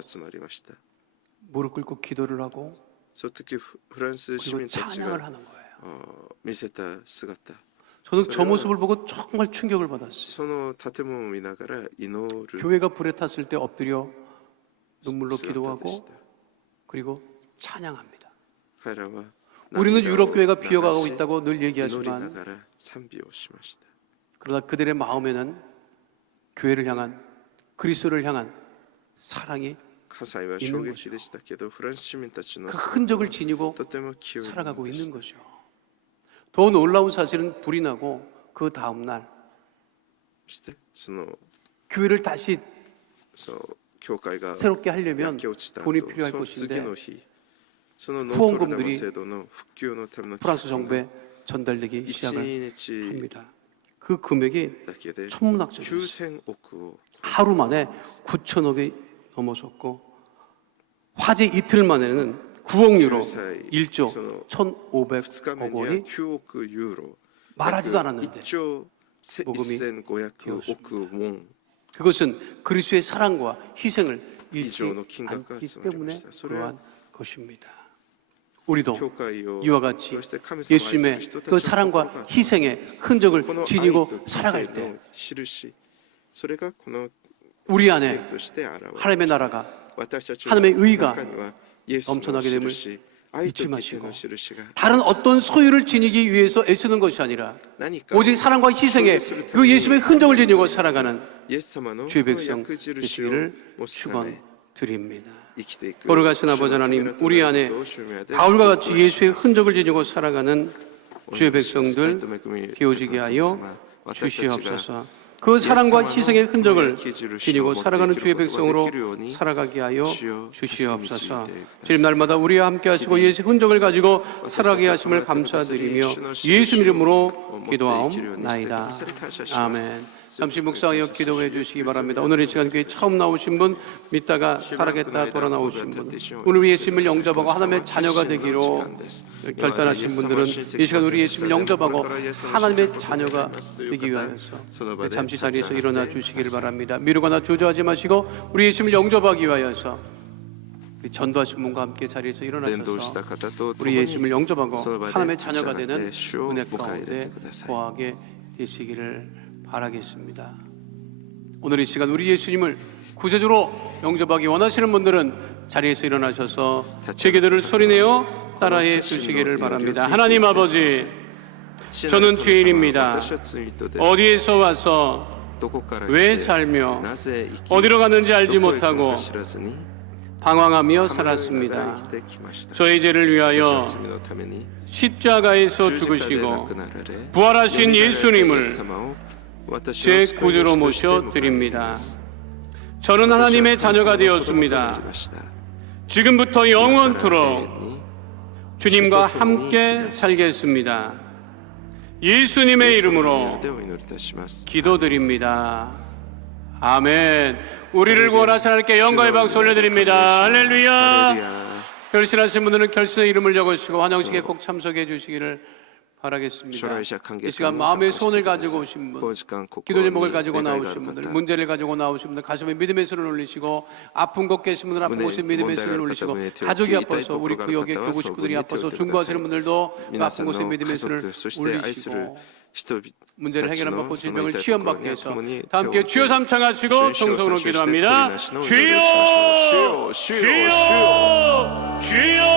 무릎 꿇고 기도를 하고 그리고 찬양을 하는 거예요. 저는 저 모습을 보고 정말 충격을 받았어요. 교회가 불에 탔을 때 엎드려 눈물로 기도하고 그리고 찬양합니다. 우리는 유럽 교회가 비어가고 있다고 늘 얘기하지만 그러나 그들의 마음에는 교회를 향한 그리스도를 향한 사랑이 있는 거죠. 그 흔적을 지니고 살아가고 있는 거죠. 더 놀라운 사실은 불이 나고 그 다음 날 교회를 다시 새롭게 하려면 돈이 필요할 것인데 후원금들이 프랑스 정부에 전달되기 시작을 합니다. 그 금액이 천문학적이었어요. 하루 만에 9천억이 넘어섰고 화재 이틀 만에는 9억 유로, 1조 1,500억 원이 말하지도 않았는데 모금이 되었습니다. 그것은 그리스도의 사랑과 희생을 잊지 않기 때문에 그러한 것입니다. 우리도 이와 같이 예수님의 그 사랑과 희생의 흔적을 지니고 살아갈 때 우리 안에 하나님의 나라가, 하나님의 의가 넘쳐나게 됨을 잊지 마시고 다른 어떤 소유를 지니기 위해서 애쓰는 것이 아니라 오직 사랑과 희생의 그 예수님의 흔적을 지니고 살아가는 주의 백성 되시기를 축원드립니다. 걸어가신 아버지 하나님, 우리 안에 바울과 같이 예수의 흔적을 지니고 살아가는 주의 백성들 되어지게 하여 주시옵소서. 그 사랑과 희생의 흔적을 지니고 살아가는 주의 백성으로 살아가게 하여 주시옵소서. 주님, 날마다 우리와 함께 하시고 예수의 흔적을 가지고 살아가게 하심을 감사드리며 예수 이름으로 기도하옵나이다. 아멘. 잠시 묵상하여 기도해 주시기 바랍니다. 오늘 이 시간 교회 처음 나오신 분, 믿다가 타락했다 돌아 나오신 분, 오늘 예수님을 영접하고 하나님의 자녀가 되기로 결단하신 분들은 이 시간 우리 예수님을 영접하고 하나님의 자녀가 되기 위하여서 잠시 자리에서 일어나 주시기를 바랍니다. 미루거나 주저하지 마시고 우리 예수님을 영접하기 위하여서 우리 전도하신 분과 함께 자리에서 일어나셔서 우리 예수님을 영접하고 하나님의 자녀가 되는 은혜 가운데 거하게 되시기를 바라겠습니다. 오늘 이 시간 우리 예수님을 구세주로 영접하기 원하시는 분들은 자리에서 일어나셔서 제 기도를 소리내어 따라해 주시기를 바랍니다. 하나님 아버지, 저는 죄인입니다. 어디에서 와서 왜 살며 어디로 갔는지 알지 못하고 방황하며 살았습니다. 저의 죄를 위하여 십자가에서 죽으시고 부활하신 예수님을 제 구주로 모셔 드립니다. 저는 하나님의 자녀가 되었습니다. 지금부터 영원토록 주님과 함께 살겠습니다. 예수님의 이름으로 기도드립니다. 아멘. 우리를 구원하신 하나님께 영광의 박수 올려드립니다. 할렐루야. 결신하신 분들은 결신의 이름을 적으시고 환영식에 꼭 참석해 주시기를 바라겠습니다. 이 시간 마음의 소원을 가지고 오신 분, 기도 제목을 가지고 나오신 분들, 문제를 가지고 나오신 분들, 가슴에 믿음의 손을 올리시고 아픈 곳 계신 분들 아픈 곳에 믿음의 손을 올리시고 가족이 아파서 우리 구역의 교구 식구들이 아파서 중보하시는 분들도 그 아픈 곳에 믿음의 손을 올리시고 문제를 해결 안 받고 질병을 치유받기 위해서 다 함께 주여 삼창하시고 정성으로 기도합니다. 주여 주여 주여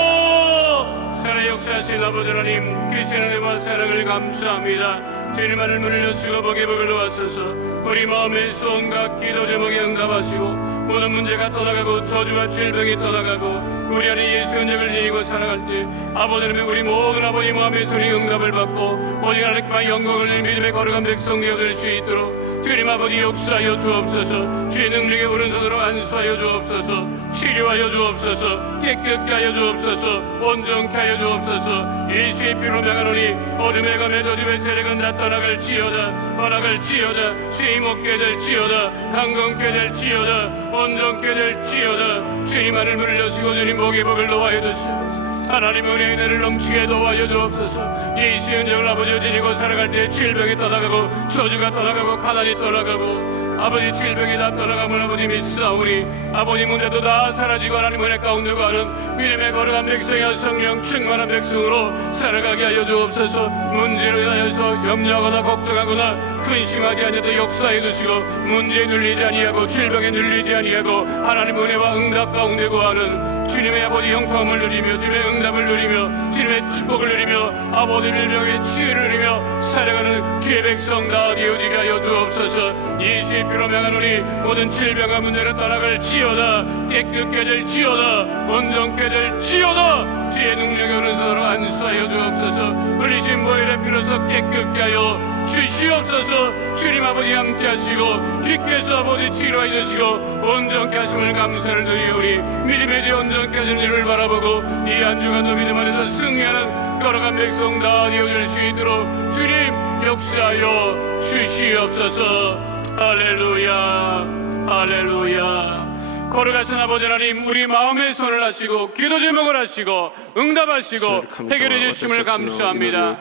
살아 역사하신 아버지 하나님 귀신 은혜와 사랑을 감사합니다. 주님만을 문을 여시고 복의 복을 놓았소서. 우리 마음의 소원과 기도 제목에 응답하시고 모든 문제가 떠나가고 저주와 질병이 떠나가고 우리 안에 예수 은혜를 지니고 살아갈 때 아버지 하나님 우리 모든 아버지 마음의 소리 응답을 받고 오직 하나님께만 영광을 믿음에 거룩한 백성 되어들 수 있도록 주님 아버지 역사하여 주옵소서. 주의 능력에 오른손으로 안수하여 주옵소서. 치료하여 주옵소서. 깨끗게 하여 주옵소서. 온전케 하여 주옵소서. 예수의 피로 명하노니 어둠에 감에 저주의 세력은 다 떠나갈지어다. 떠나갈지어다. 죄임 없게 될지어다. 강건케 될지어다. 온전케 될지어다. 주님만을 문을 여시고 주님 복의 복을 놓아여 주시옵소서. 하나님의 은혜를 넘치게 도와여 주옵소서. 예수의 은혜를 아버지 지니고 살아갈 때 질병이 떠나가고 저주가 떠나가고 가난이 떠나가고 아버지 질병이 다 떠나가면 아버지 믿사오니 아버지 문제도 다 사라지고 하나님 은혜 가운데 가는 믿음의 거룩한 백성이여 성령 충만한 백성으로 살아가게 하여 주옵소서. 문제로 인하여서 염려하거나 걱정하거나 근심하지 아니하도 역사해 주시고 문제에 눌리지 아니하고 질병에 눌리지 아니하고 하나님 은혜와 응답 가운데 거하는 주님의 아버지 형통함을 누리며 주님의 응답을 누리며 주님의 축복을 누리며 아버지 일병의 치유를 누리며 살아가는 주의 백성 다 되어지게 하여 주옵소서. 예수의 피로 명하노니 모든 질병과 문제를 떠나갈지어다. 깨끗게 될지어다. 온전케 될지어다. 주의 능력의 오른손으로 안수하여 주옵소서. 흘리신 보혈의 피로서 깨끗게 하여 주시옵소서. 주님 아버지 함께 하시고 주께서 아버지 치료해 주시고 온전케 하심을 감사를 드리오니 믿음의 제 온전케 하신 일을 바라보고 이 한 주간도 믿음 안에서 승리하는 거룩한 백성 다 되어질 수 있도록 주님 역사하여 주시옵소서. 할렐루야 할렐루야. 거룩하신 아버지 하나님 우리 마음의 손을 하시고 기도 제목을 하시고 응답하시고 해결해 주심을 감사합니다.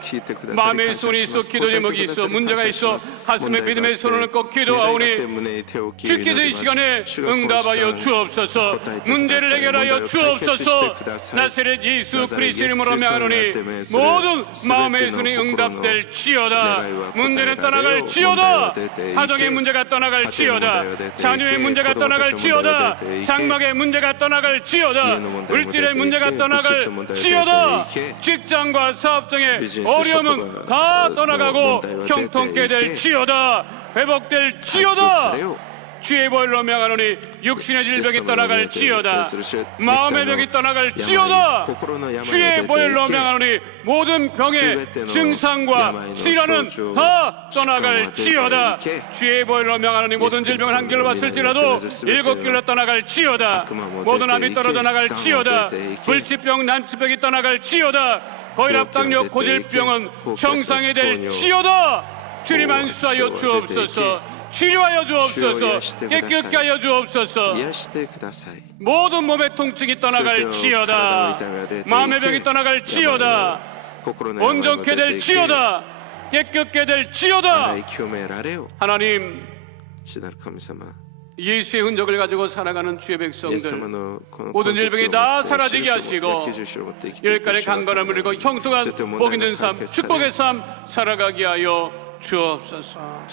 마음의 손이 있어 기도 제목이 있어 문제가 있어 가슴에 믿음의 손을 얹고 기도하오니 주께서 이 시간에 응답하여 주옵소서. 문제를 해결하여 주옵소서. 나사렛 예수 그리스도 이름으로 명하노니 모든 마음의 손이 응답될지어다. 문제는 떠나갈지어다. 가정의 문제가 떠나갈지어다. 자녀의 문제가 떠나갈지어다. 장막의 문제가 떠나갈지어다. 물질의 문제가 떠나갈지어다. 직장과 사업 등의 어려움은 다 떠나가고 형통케 될지어다. 회복될지어다. 주의 보혈로 명하노니 육신의 질병이 떠나갈지어다. 마음의 병이 떠나갈지어다. 주의 보혈로 명하노니 모든 병의 증상과 질환은 다 떠나갈지어다. 주의 보혈로 명하노니 모든 질병을 한 길로 봤을지라도 7길로 떠나갈지어다. 모든 암이 떨어져 나갈지어다. 불치병 난치병이 떠나갈지어다. 고혈압 당뇨 고질병은 정상이 될지어다. 주님 안수하여 주옵소서. 치료하여 주옵소서. 깨끗게 하여 주옵소서. 모든 몸의 통증이 떠나갈지어다. 마음의 병이 떠나갈지어다. 온전케 될지어다. 깨끗게 될지어다. 하나님 예수의 흔적을 가지고 살아가는 주의 백성들 모든 질병이 다 사라지게 하시고 열간의 강건함을 이루고 형통한 복 있는 삶 축복의 삶 살아가게 하여 주옵소서.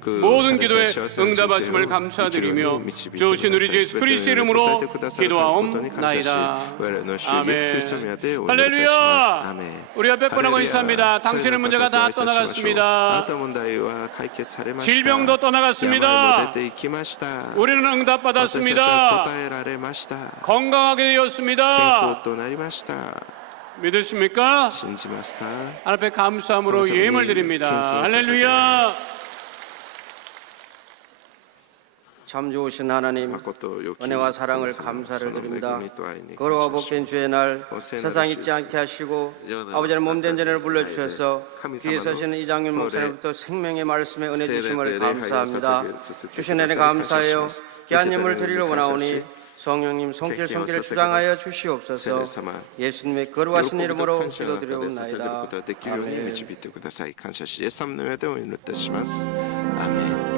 그 모든 기도에 응답하심을 감사드리며 주신 우리 주 예수 그리스도 이름으로 기도하옵나이다. 아멘. 할렐루야. 우리 앞에 권하고 있습니다. 당신의 문제가 다 떠나갔습니다. 질병도 떠나갔습니다. 우리는 응답받았습니다. 건강하게 되었습니다. 믿으십니까? 하나님 앞에 감사함으로 예임을 드립니다. 할렐루야. 참 좋으신 하나님, 은혜와 사랑을 감사를 드립니다. 거룩하고 복된 주의 날 세상 잊지 않게 하시고 아버지의 몸된 전을 불러주셔서 뒤에 서시는 이장윤 목사님부터 생명의 말씀에 은혜 주심을 감사합니다. 주신 은혜 감사해요. 귀한 예물을 드리러 원하오니 성령님 손길 주장하여 주시옵소서. 예수님의 거룩하신 이름으로 기도드리옵나이다. 아멘. 아멘.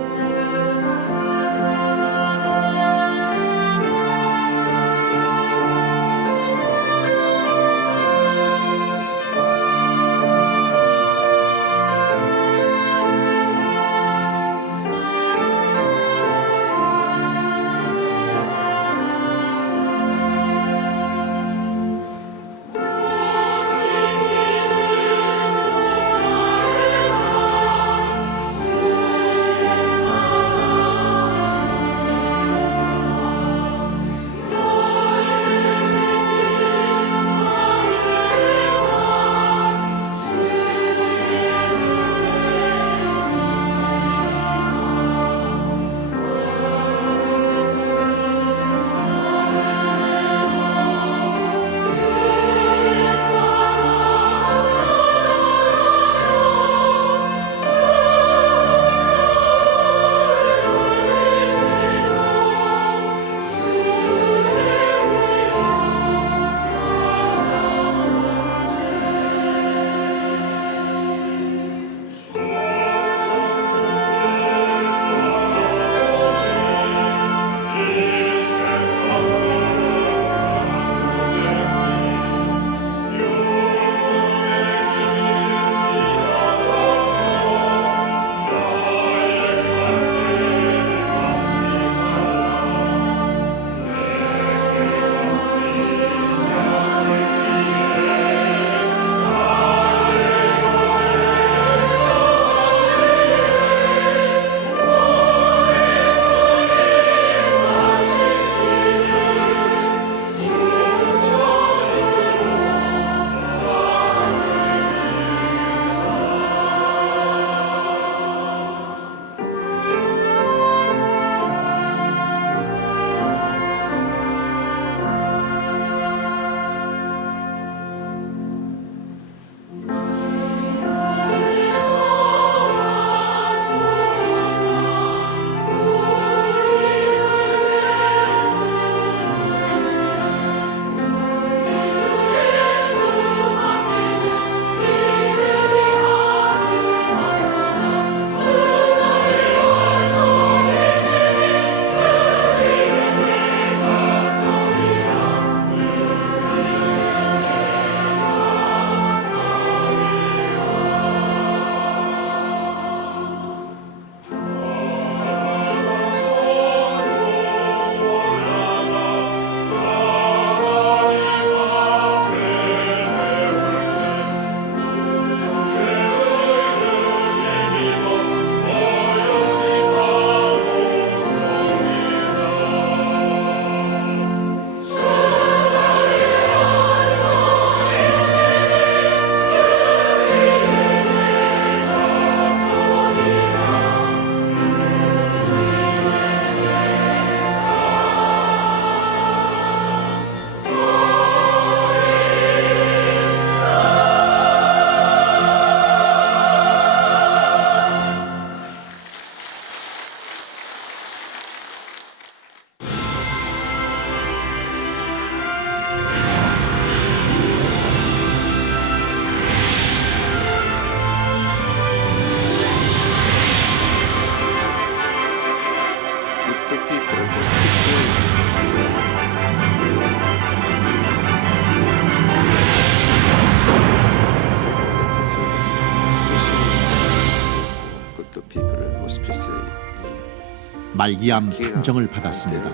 말기암 판정을 받았습니다.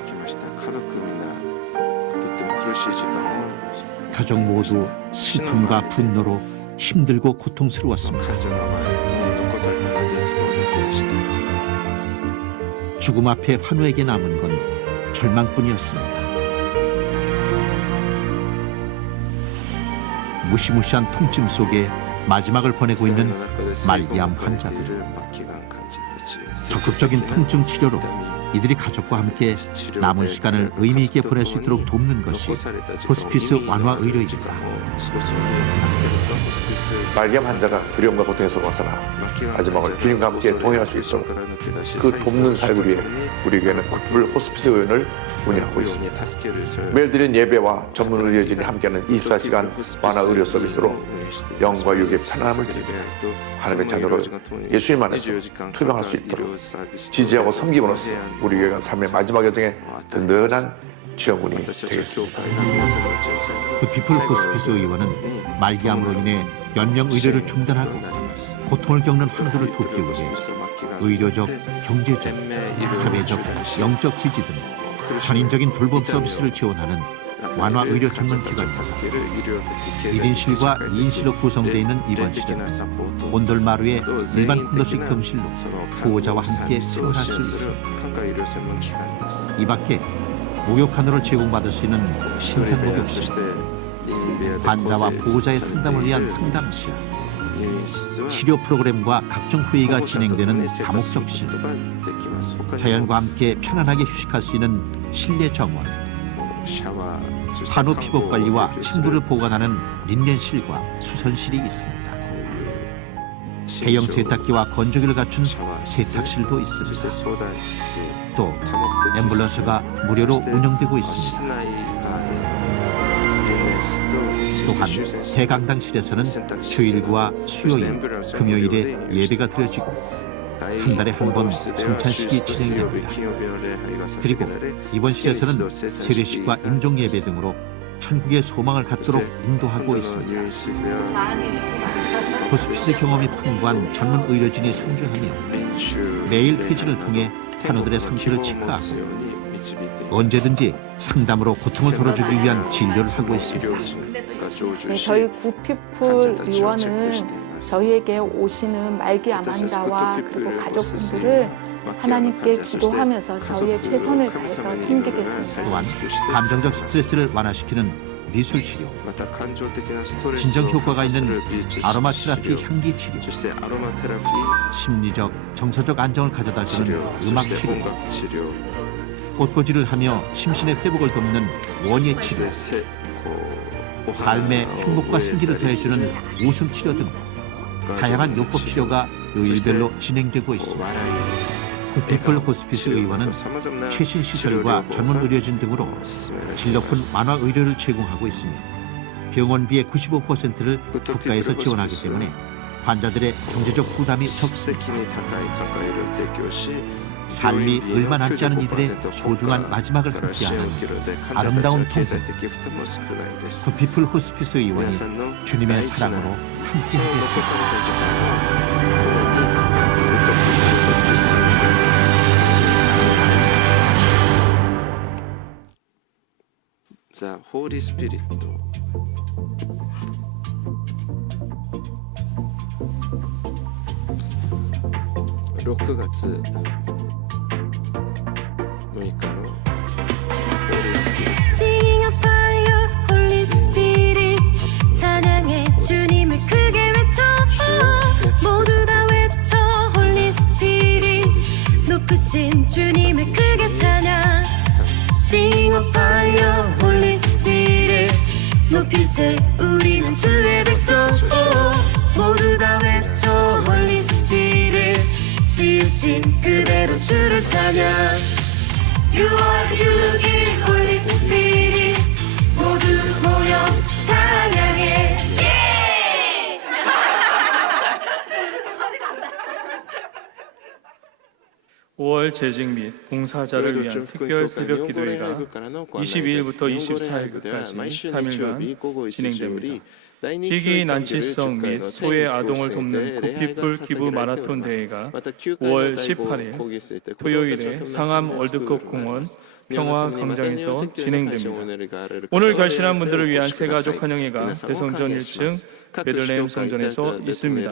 가족 모두 슬픔과 분노로 힘들고 고통스러웠습니다. 죽음 앞에 환우에게 남은 건 절망뿐이었습니다. 무시무시한 통증 속에 마지막을 보내고 있는 말기암 환자들. 적극적인 통증 치료로 이들이 가족과 함께 남은 시간을 의미 있게 보낼 수 있도록 돕는 것이 호스피스 완화 의료입니다. 말기암 환자가 두려움과 고통에서 벗어나 마지막을 주님과 함께 동행할 수 있도록 그 돕는 사역을 위해 우리 교회는 굿불 호스피스 의원을 운영하고 있습니다. 매일 드린 예배와 전문 의료진이 함께하는 24시간 완화 의료 서비스로 영과 육의 편안함을 드립니다. 하나님의 자녀로 예수님 안에서 투명할 수 있도록 지지하고 섬김으로써 우리 교회가 삶의 마지막 여정에 든든한 지원군이 되겠습니다. 그 피플 호스피스 의원은 말기암으로 인해 연명 의료를 중단하고 고통을 겪는 환우들을 돕기 위해 의료적, 경제적, 사회적, 영적 지지 등 전인적인 돌봄 서비스를 지원하는 완화 의료 전문 기관입니다. 1인실과 2인실로 구성되어 있는 입원실은 온돌마루의 일반 콘도식 병실로 보호자와 함께 생활할 수 있습니다. 이 밖에 목욕한우를 제공받을 수 있는 신상 목욕실, 환자와 보호자의 상담을 위한 상담실, 치료 프로그램과 각종 회의가 진행되는 다목적실, 자연과 함께 편안하게 휴식할 수 있는 실내 정원, 환우 피복 관리와 침구를 보관하는 린넨실과 수선실이 있습니다. 대형 세탁기와 건조기를 갖춘 세탁실도 있습니다. 또 앰뷸런스가 무료로 운영되고 있습니다. 또한 대강당실에서는 주일과 수요일, 금요일에 예배가 드려지고 한 달에 한 번 성찬식이 진행됩니다. 그리고 입원실에서는 세례식과 임종 예배 등으로 천국의 소망을 갖도록 인도하고 있습니다. 호스피스 경험이 풍부한 전문 의료진이 상주하며 매일 회진을 통해 환우들의 상태를 체크하고 언제든지 상담으로 고통을 덜어주기 위한 진료를 하고 있습니다. 네, 저희 굿피플 의원은 저희에게 오시는 말기암 환자와 그리고 가족분들을 하나님께 기도하면서 저희의 최선을 다해서 섬기겠습니다. 또한 감정적 스트레스를 완화시키는 미술 치료, 진정 효과가 있는 아로마 테라피 향기 치료, 심리적, 정서적 안정을 가져다주는 음악 치료, 꽃꽂이를 하며 심신의 회복을 돕는 원예 치료, 삶의 행복과 생기를 더해주는 웃음 치료 등 다양한 요법 치료가 요일별로 진행되고 있습니다. 굿피플 호스피스 의원은 최신 시설과 전문 의료진 등으로 질 높은 완화 의료를 제공하고 있으며 병원비의 95%를 국가에서 지원하기 때문에 환자들의 경제적 부담이 적습니다. 삶이 얼마 남지 않은 이들의 소중한 마지막을 함께하는 아름다운 통솔. 굿피플 호스피스 의원이 주님의 사랑으로 함께하겠습니다. The Holy Spirit. 6月6日の Singing a fire, Holy Spirit. 찬양해 주님을 크게 외쳐. 모두 다 외쳐. Holy Spirit. 높으신 주님을 크게 찬양. Singing a fire, Holy Spirit. 높이세 우리는 주의 백성. 모두 다 외쳐. Holy Spirit. 지으신 그대로 주를 찬양. You are you, Holy Spirit. 모두 모여 찬양해. 5월 재직 및 봉사자를 위한 특별 새벽 기도회가 22일부터 24일까지 3일간 진행됩니다. 희귀 난치성 및 소외 아동을 돕는 굿피플 기부 마라톤 대회가 5월 18일 토요일에 상암 월드컵 공원 평화 광장에서 진행됩니다. 오늘 결신한 분들을 위한 새가족 환영회가 대성전 1층 베들레헴 성전에서 있습니다.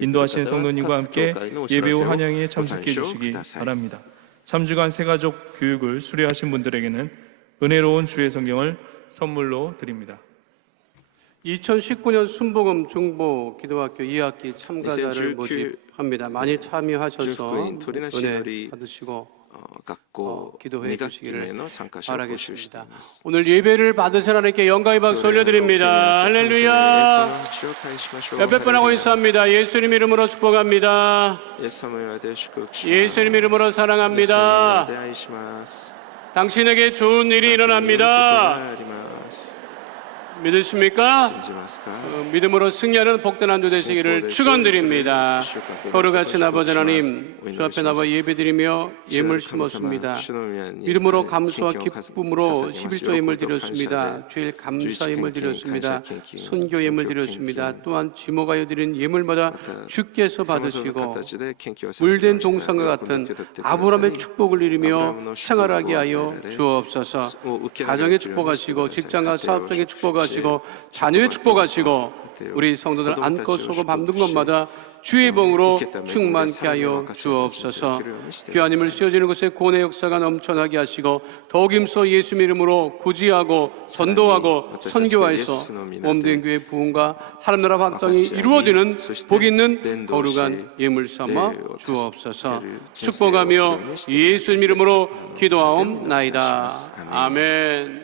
인도하시는 성도님과 함께 예배 후 환영회에 참석해 주시기 바랍니다. 3주간 새가족 교육을 수료하신 분들에게는 은혜로운 주의 성경을 선물로 드립니다. 2019년 순복음 중보 기도학교 2학기 참가자를 모집합니다. 많이 참여하셔서 은혜 받으시고 기도해 주시기를 바라겠습니다. 오늘 예배를 받으신 하나님께 영광의 박수 올려드립니다. 할렐루야. 몇백 번 하고 인사합니다. 예수님 이름으로 축복합니다. 예수님 이름으로 사랑합니다. 당신에게 좋은 일이 일어납니다. 믿으십니까? 믿음으로 승리하는 복된 한 주 되시기를 축원드립니다. 거룩하신 아버지 하나님, 주 앞에 나와 예배드리며 예물 심었습니다. 믿음으로 감사와 기쁨으로 11조 예물 드렸습니다. 주일 감사 예물 드렸습니다. 선교 예물 드렸습니다. 또한 지목하여 드린 예물마다 주께서 받으시고 물된 동산과 같은 아브라함의 축복을 이루며 생활하게 하여 주옵소서. 가정에 축복하시고 직장과 사업장에 축복하시고 자녀의 축복하시고 우리 성도들 안고 서고 밟는 것마다 주의 봉으로 충만케 하여 주옵소서. 귀한 힘을 씌워지는 곳에 구원의 역사가 넘쳐나게 하시고 더욱 힘써 예수 이름으로 구지하고 전도하고 선교하여서 몸된 교회 부흥과 하늘나라 확장이 이루어지는 복 있는 거룩한 예물 삼아 주옵소서. 축복하며 예수 이름으로 기도하옵나이다. 아멘.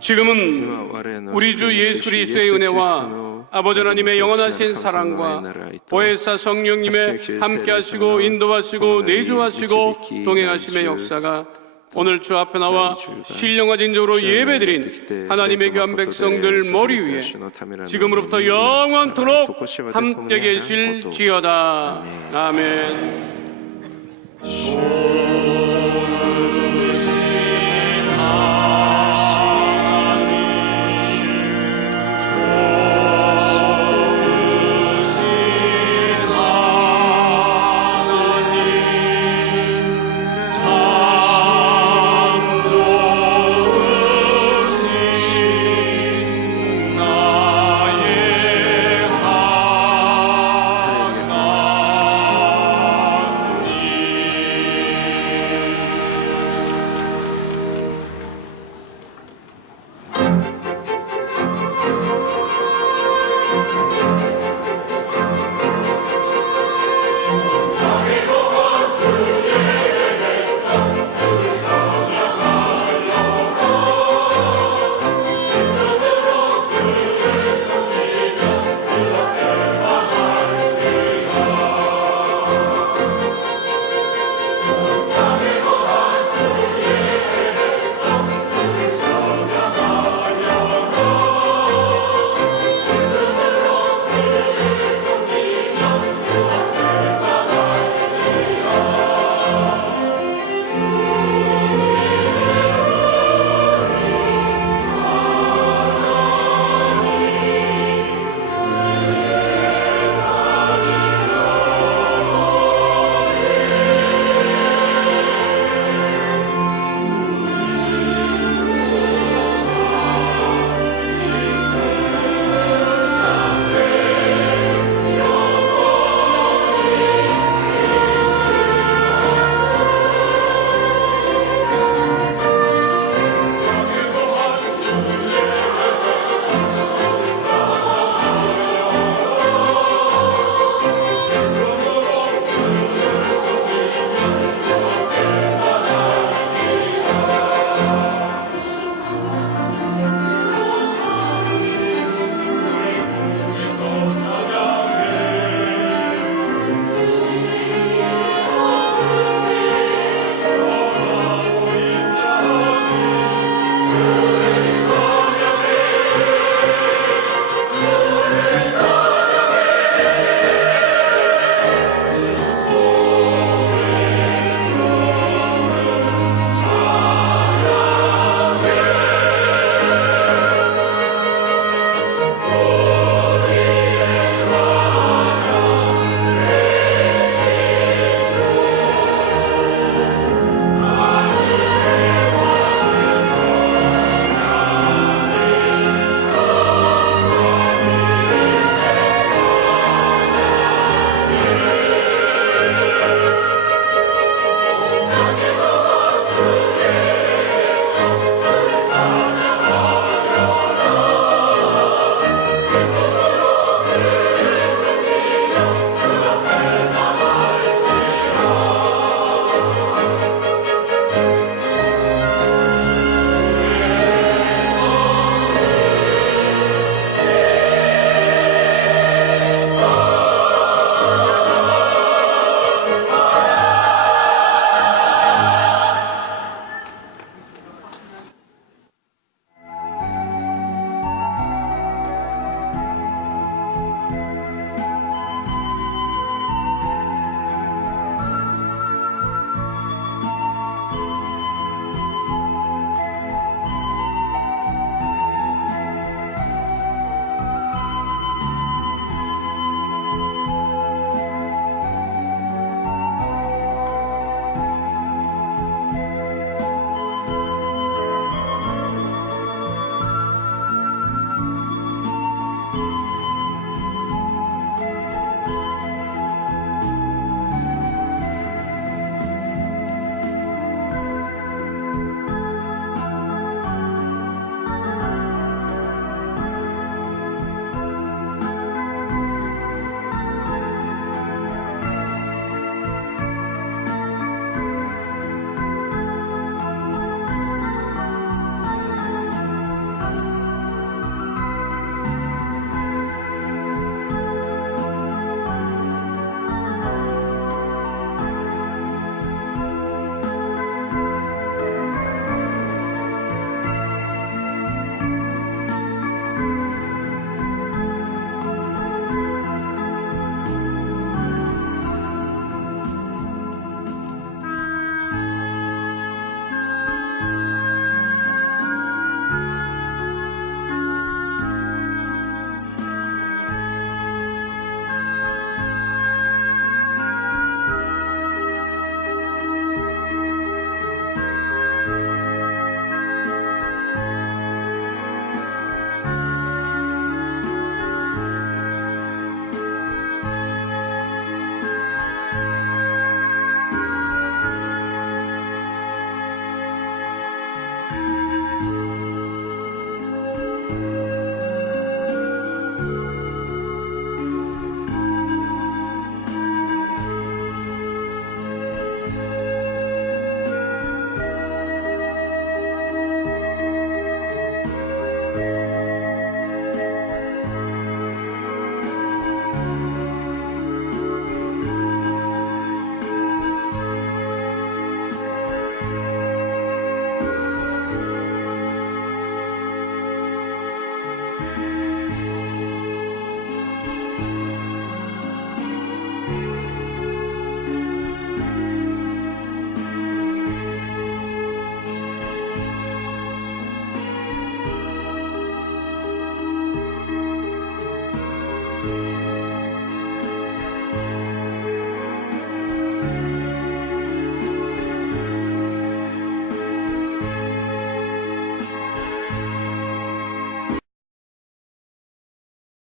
지금은 우리 주 예수 그리스도의 은혜와 아버지 하나님의 영원하신 사랑과 보혜사 성령님의 함께하시고 인도하시고 내주하시고 동행하심의 역사가 오늘 주 앞에 나와 신령과 진정으로 예배드린 하나님의 귀한 백성들 머리 위에 지금으로부터 영원토록 함께 계실지어다. 아멘.